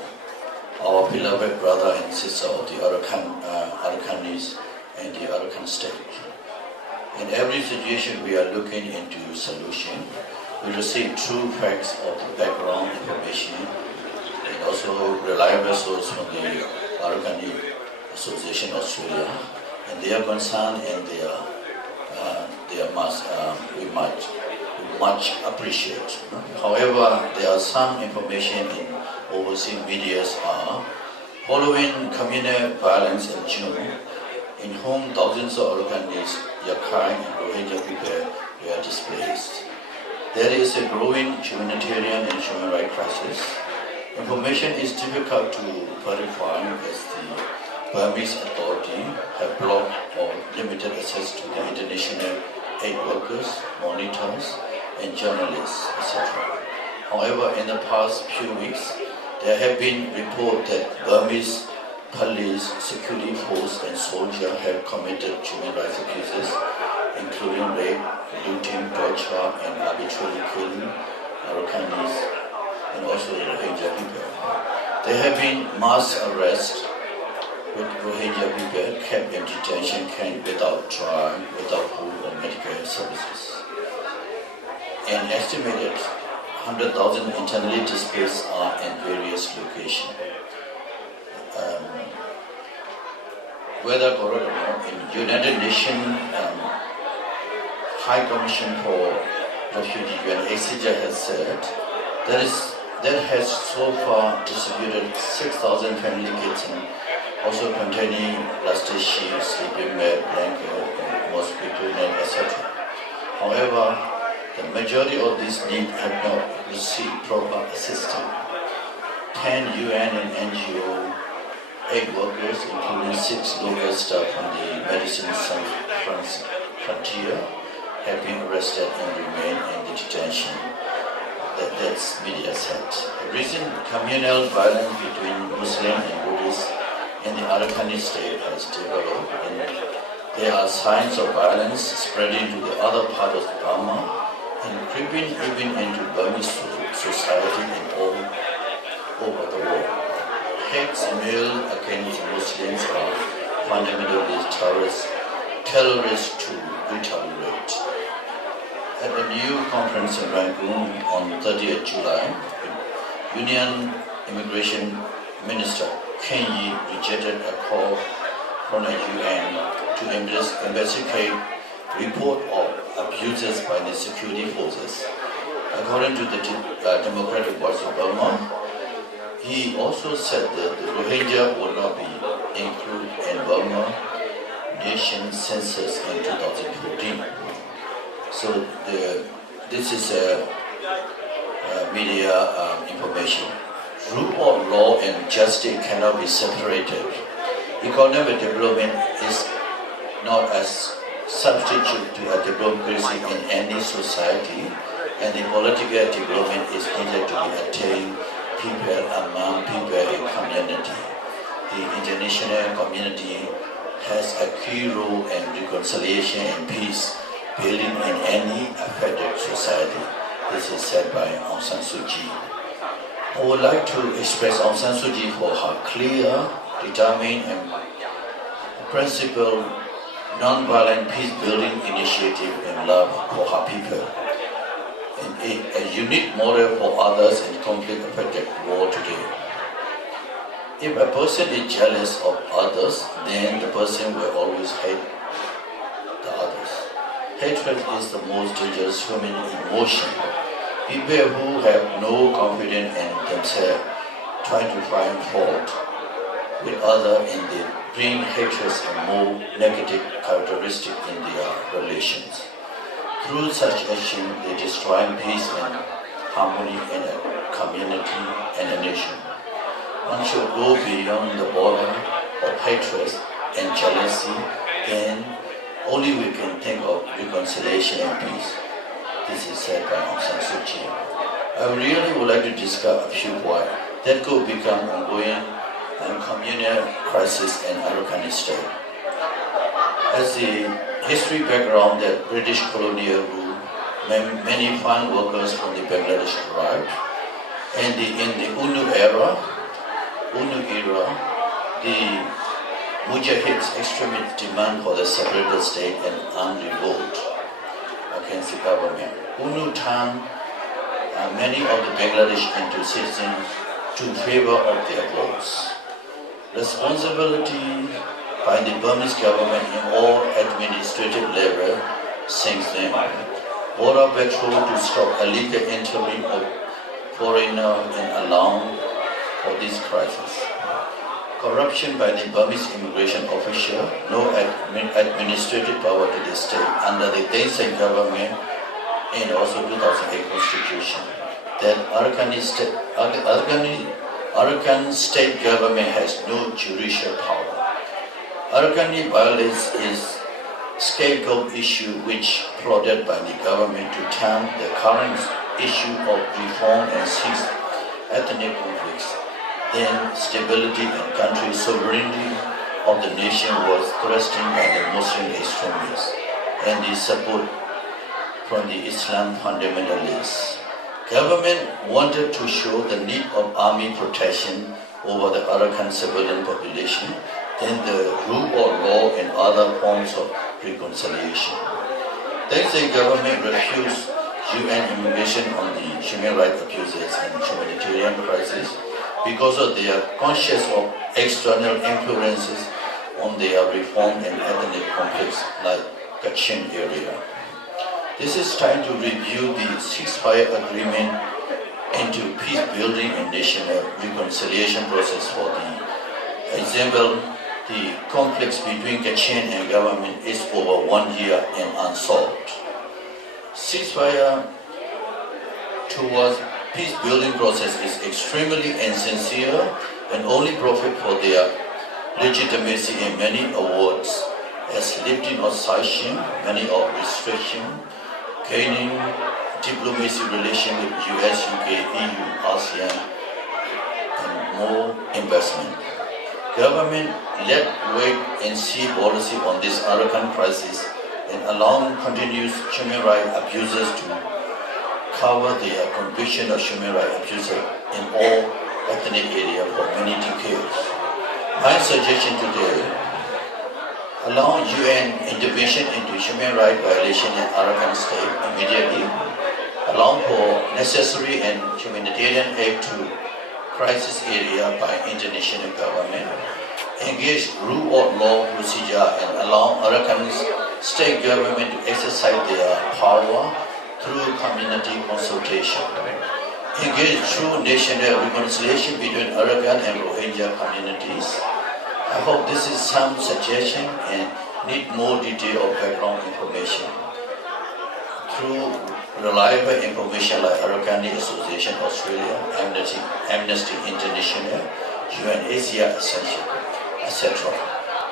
our beloved brother and sister of the Arakhanis and the Arakan state. In every situation, we are looking into solution. We receive true facts of the background information and also reliable source from the Rakhine Association Australia, and their concern and we much appreciate. However, there are some information in overseas media following communal violence in June, in whom thousands of Rakhine's, Rakhine and Rohingya people were displaced. There is a growing humanitarian and human rights crisis. Information is difficult to verify as the Burmese authority have blocked or limited access to the international aid workers, monitors, and journalists, etc. However, in the past few weeks, there have been reports that Burmese police, security force, and soldiers have committed human rights abuses, including rape, looting, torture, and arbitrary killing Rakhines and also Rohingya people. There have been mass arrests with Rohingya people kept in detention camp without trial, without food or medical services. An estimated 100,000 internally displaced are in various locations. Whether correct or not, in United Nations High Commission for Refugees, UNHCR has said that has so far distributed 6,000 family kits, also containing plastic sheets, sleeping mat, blanket, mosquito net, etc. However, the majority of these needs have not received proper assistance. 10 UN and NGO aid workers, including 6 local staff from the Medicine Sans Frontier, have been arrested and remain in the detention. That's media said. The recent communal violence between Muslim and Buddhists in the Rakhine state has developed, and there are signs of violence spreading to the other part of Burma and creeping even into Burmese society and all over the world. Hates made against Muslims are fundamentally terrorists to retaliate. At a new conference in Rangoon on 30th July, Union Immigration Minister Ken Yi rejected a call from the UN to investigate report of abuses by the security forces according to the Democratic Party of Burma, he also said that the Rohingya will not be included in Burma nation census in 2014. So this is media information. Rule of law and justice cannot be separated. Economic development is not a substitute to a democracy in any society, and the political development is needed to be attained people among people and community. The international community has a key role in reconciliation and peace building in any affected society. This is said by Aung San Suu Kyi. I would like to express Aung San Suu Kyi for her clear, determined and principled non-violent peace-building initiative and love for her people, and a unique model for others in conflict-affected world today. If a person is jealous of others, then the person will always hate the others. Hatred is the most dangerous human emotion. People who have no confidence in themselves try to find fault with others, and they bring hatred and more negative characteristics in their relations. Through such action, they destroy peace and harmony in a community and a nation. One should go beyond the border of hatred and jealousy, then only we can think of reconciliation and peace. This is said by Aung San Suu Kyi. I really would like to discuss a few points that could become ongoing and communal crisis in Rakhine state. As the history background that British colonial rule, many farm workers from the Bangladesh arrived, and in the UNU era, the Mujahids extremists demand for the separated state and armed revolt against the government. UNU turned many of the Bangladesh into citizens to favor of their votes. Responsibility by the Burmese government in all administrative level sinks them. Border patrol to stop illegal entry of foreigners and allow for this crisis. Corruption by the Burmese immigration official, no administrative power to the state under the Thein Sein government and also 2008 constitution. That Arakan state government has no judicial power. Arakan violence is scapegoat issue which plotted by the government to turn the current issue of reform and cease ethnic conflicts. Then stability and country sovereignty of the nation was threatened by the Muslim extremists and the support from the Islam fundamentalists. Government wanted to show the need of army protection over the Arakan civilian population, then the rule of law and other forms of reconciliation. Then the government refused UN immigration on the human rights abuses and humanitarian crisis because of their conscious of external influences on their reform and ethnic conflicts like Kachin area. This is time to review the ceasefire agreement into peace building and national reconciliation process for the example. The conflicts between Kachin and government is over 1 year and unsolved. Ceasefire towards peace building process is extremely insincere and only profit for their legitimacy in many awards as lifting of sanction, many of restriction, gaining diplomacy relation with US, UK, EU, ASEAN, and more investment. Government let wait and see policy on this Arakan crisis and allowing continuous human rights abuses to cover their conviction of human rights abuses in all ethnic areas for many decades. My suggestion today, allow UN intervention into human rights violation in Arakan state immediately, allow for necessary and humanitarian aid to crisis area by international government, engage rule of law procedure and allow Arakan state government to exercise their power through community consultation. Engage through national reconciliation between Arakan and Rohingya communities. I hope this is some suggestion and need more detail or background information. Through reliable information like Arakan Association Australia, Amnesty International, UNHCR Essential, etc.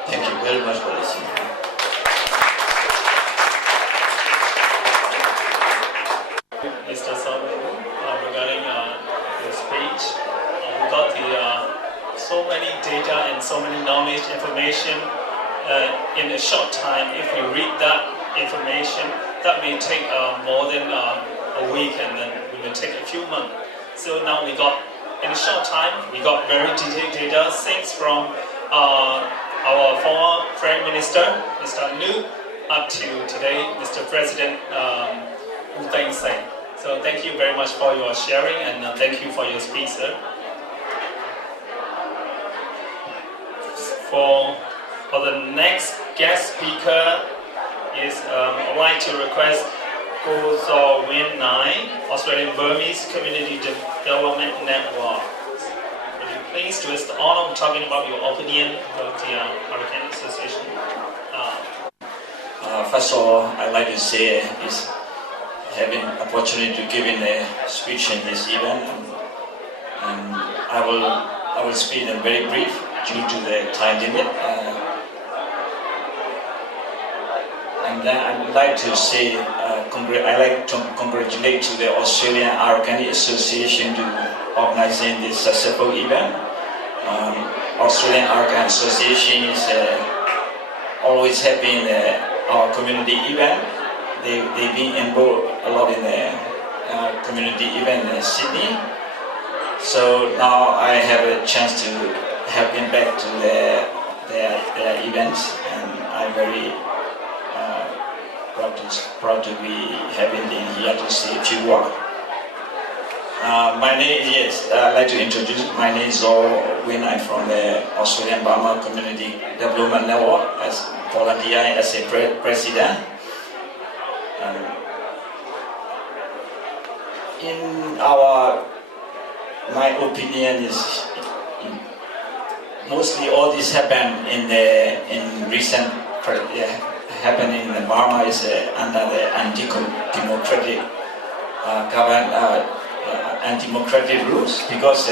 Thank you very much for listening. Mr. Solomon, regarding your speech, we got so many data and so many knowledge, information in a short time. If we read that information, that may take more than a week, and then we will take a few months. So now we got, in a short time, we got very detailed data, things from our former Prime Minister, Mr. Nu, up to today, Mr. President Wu Seng. So thank you very much for your sharing, and thank you for your speech, sir. For the next guest speaker is I'd like to request Go Zaw Win Nai, Australian Burmese Community Development Network. Would you please do us the honor of talking about your opinion about the Rakhine Association? First of all, I'd like to say is having opportunity to give in a speech in this event, and I will speak in very brief due to the time limit. And then I would like to say, I like to congratulate to the Australian Rakhine Association to organizing this successful event. Australian Rakhine Association is always having our community event. They've been involved a lot in the community event in Sydney. So now I have a chance to help them back to their events, and I'm very proud to be having them here to see a few work. My name is, I'd like to introduce, my name is Zaw Win. I'm from the Australian Burma Community Development Network as volunteer as a president. My opinion is mostly all this happened in recent happening in Burma is under the anti-democratic government, anti-democratic rules, because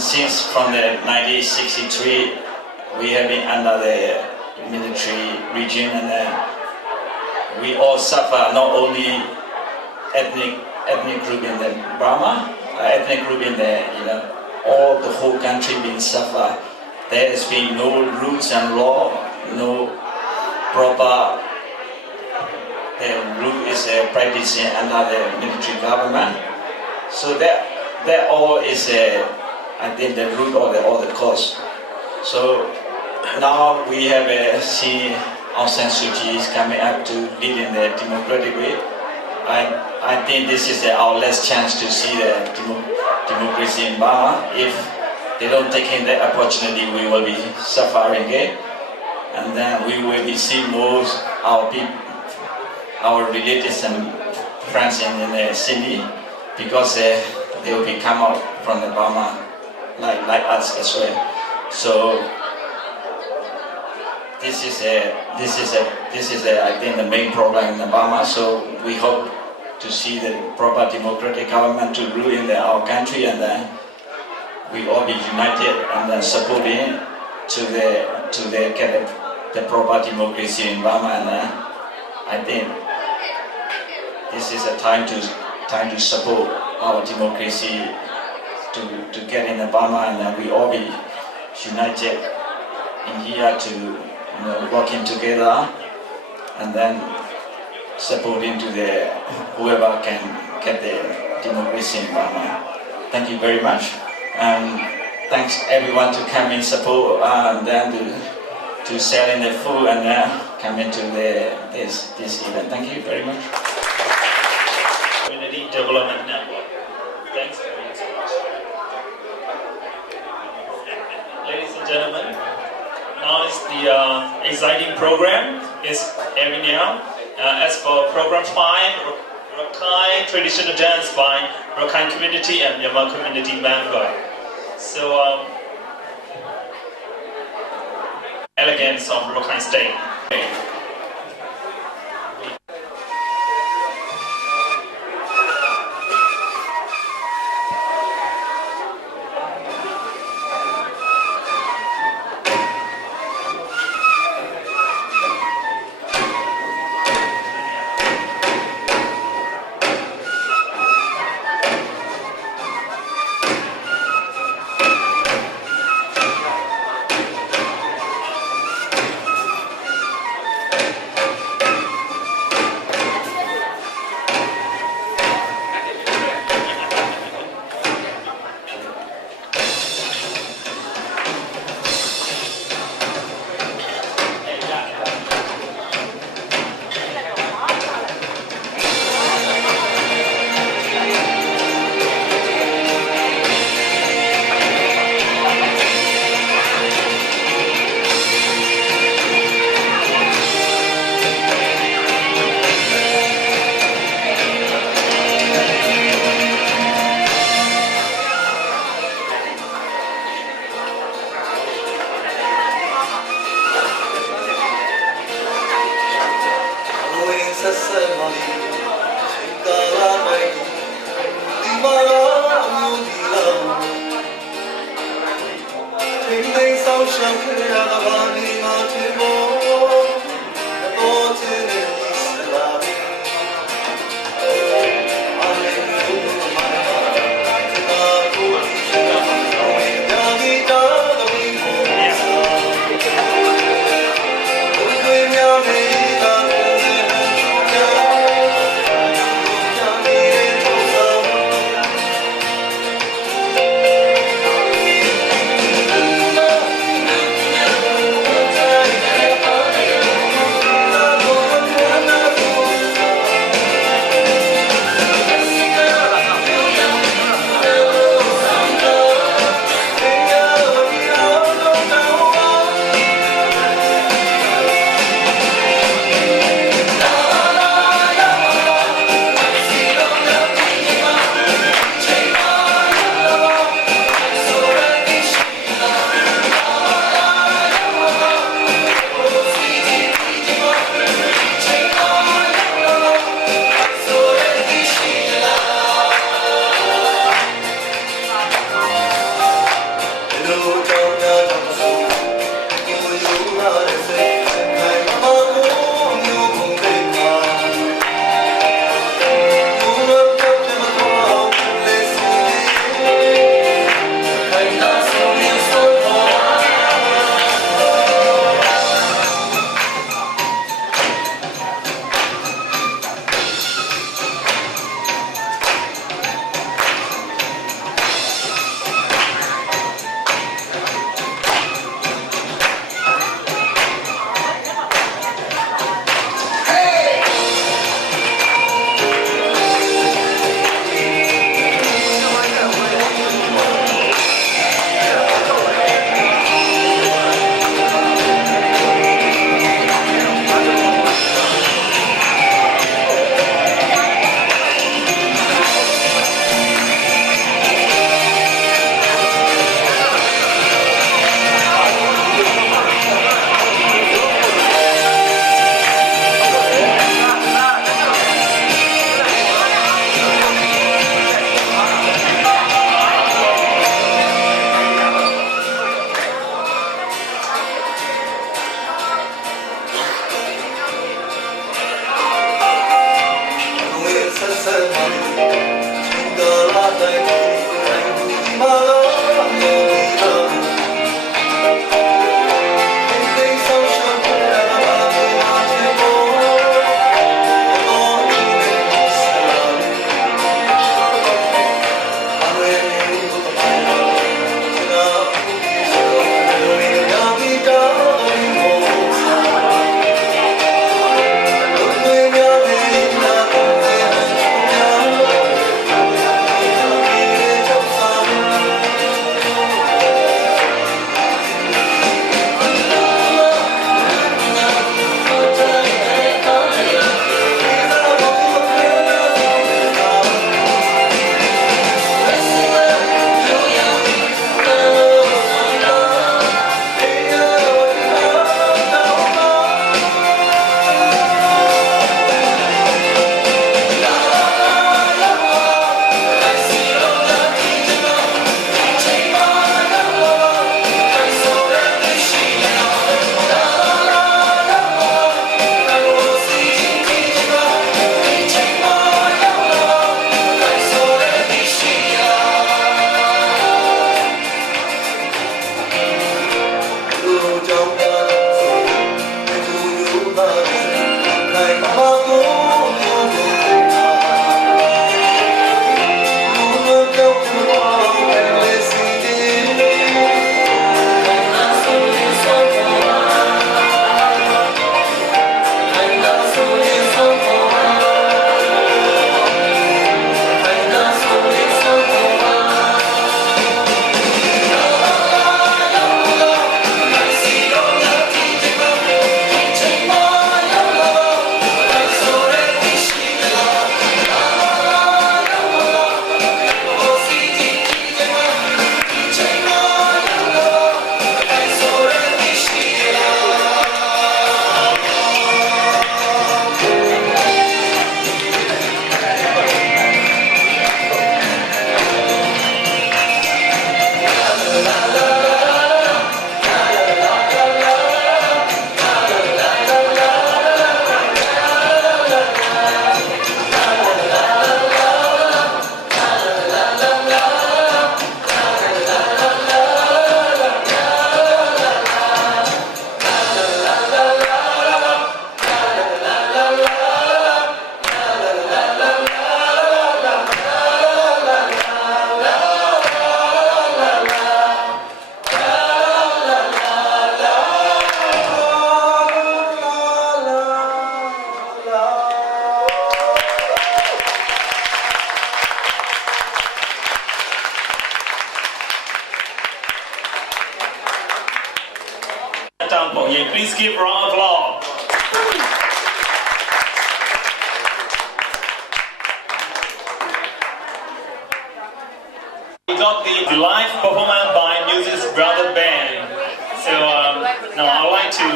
since from the 1963 we have been under the military regime, and we all suffer, not only ethnic group in the Burma, ethnic group in the all the whole country been suffer. There has been no rules and law, no proper rule is practicing under the military government. So that all is I think the root of all the cause. So now we have seen Aung San Suu Kyi is coming up to lead in the democratic way. I think this is our last chance to see the democracy in Burma. If they don't take in the opportunity, we will be suffering again, and then we will be seeing most our people, our relatives and friends in Sydney, because they will be come out from the Burma like us as well. So this is I think the main problem in the Burma. So we hope to see the proper democratic government to rule in our country, and then we all be united and then supporting to get the proper democracy in Burma. And I think this is a time to support our democracy to get in the Burma, and then we all be united in here to working together, and then supporting to whoever can get the democracy in Burma. Thank you very much, and thanks everyone to come in support, and then to sell in the food, and then come into this event. Thank you very much. Community Development Network. Thanks for your speech. Ladies and gentlemen, now is the exciting program is airing now. As for Program 5, Rakhine traditional dance by Rakhine community and Myanmar community member. So, elegance of Rakhine state. give a round of applause. We got the live performance by Music's Brother Band. So now I'd like to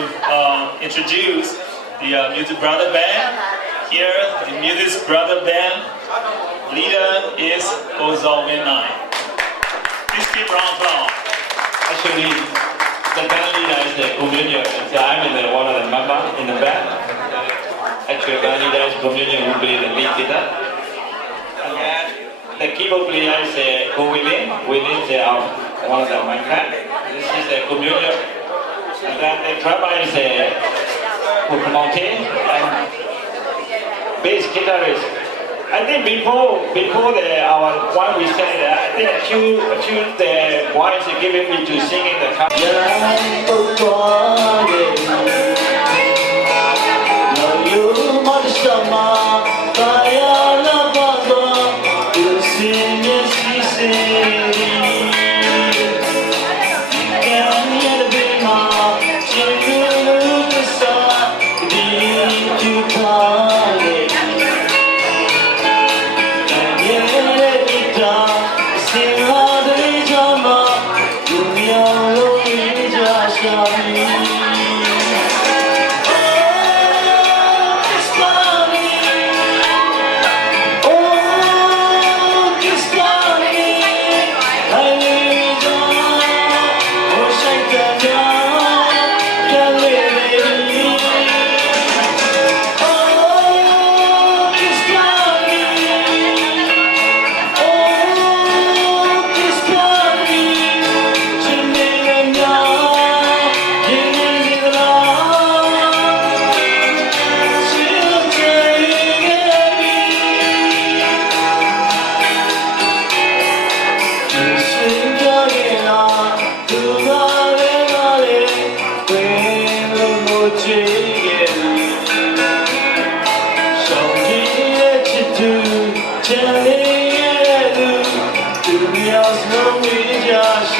introduce the Music Brother Band. Here, the Music's Brother Band leader is Ozo Winai. Please give a round of applause. Actually, the band leader is the communion. So I'm one of the members in the band. Actually, band leader is communion who plays the lead guitar. And then the keyboard player is Go Willing. Willing is one of the my friends. This is the communion. And then the drummer is Monte and bass guitarist. I think before our one we said, I think choose the voice giving me to sing in the car.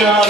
Shall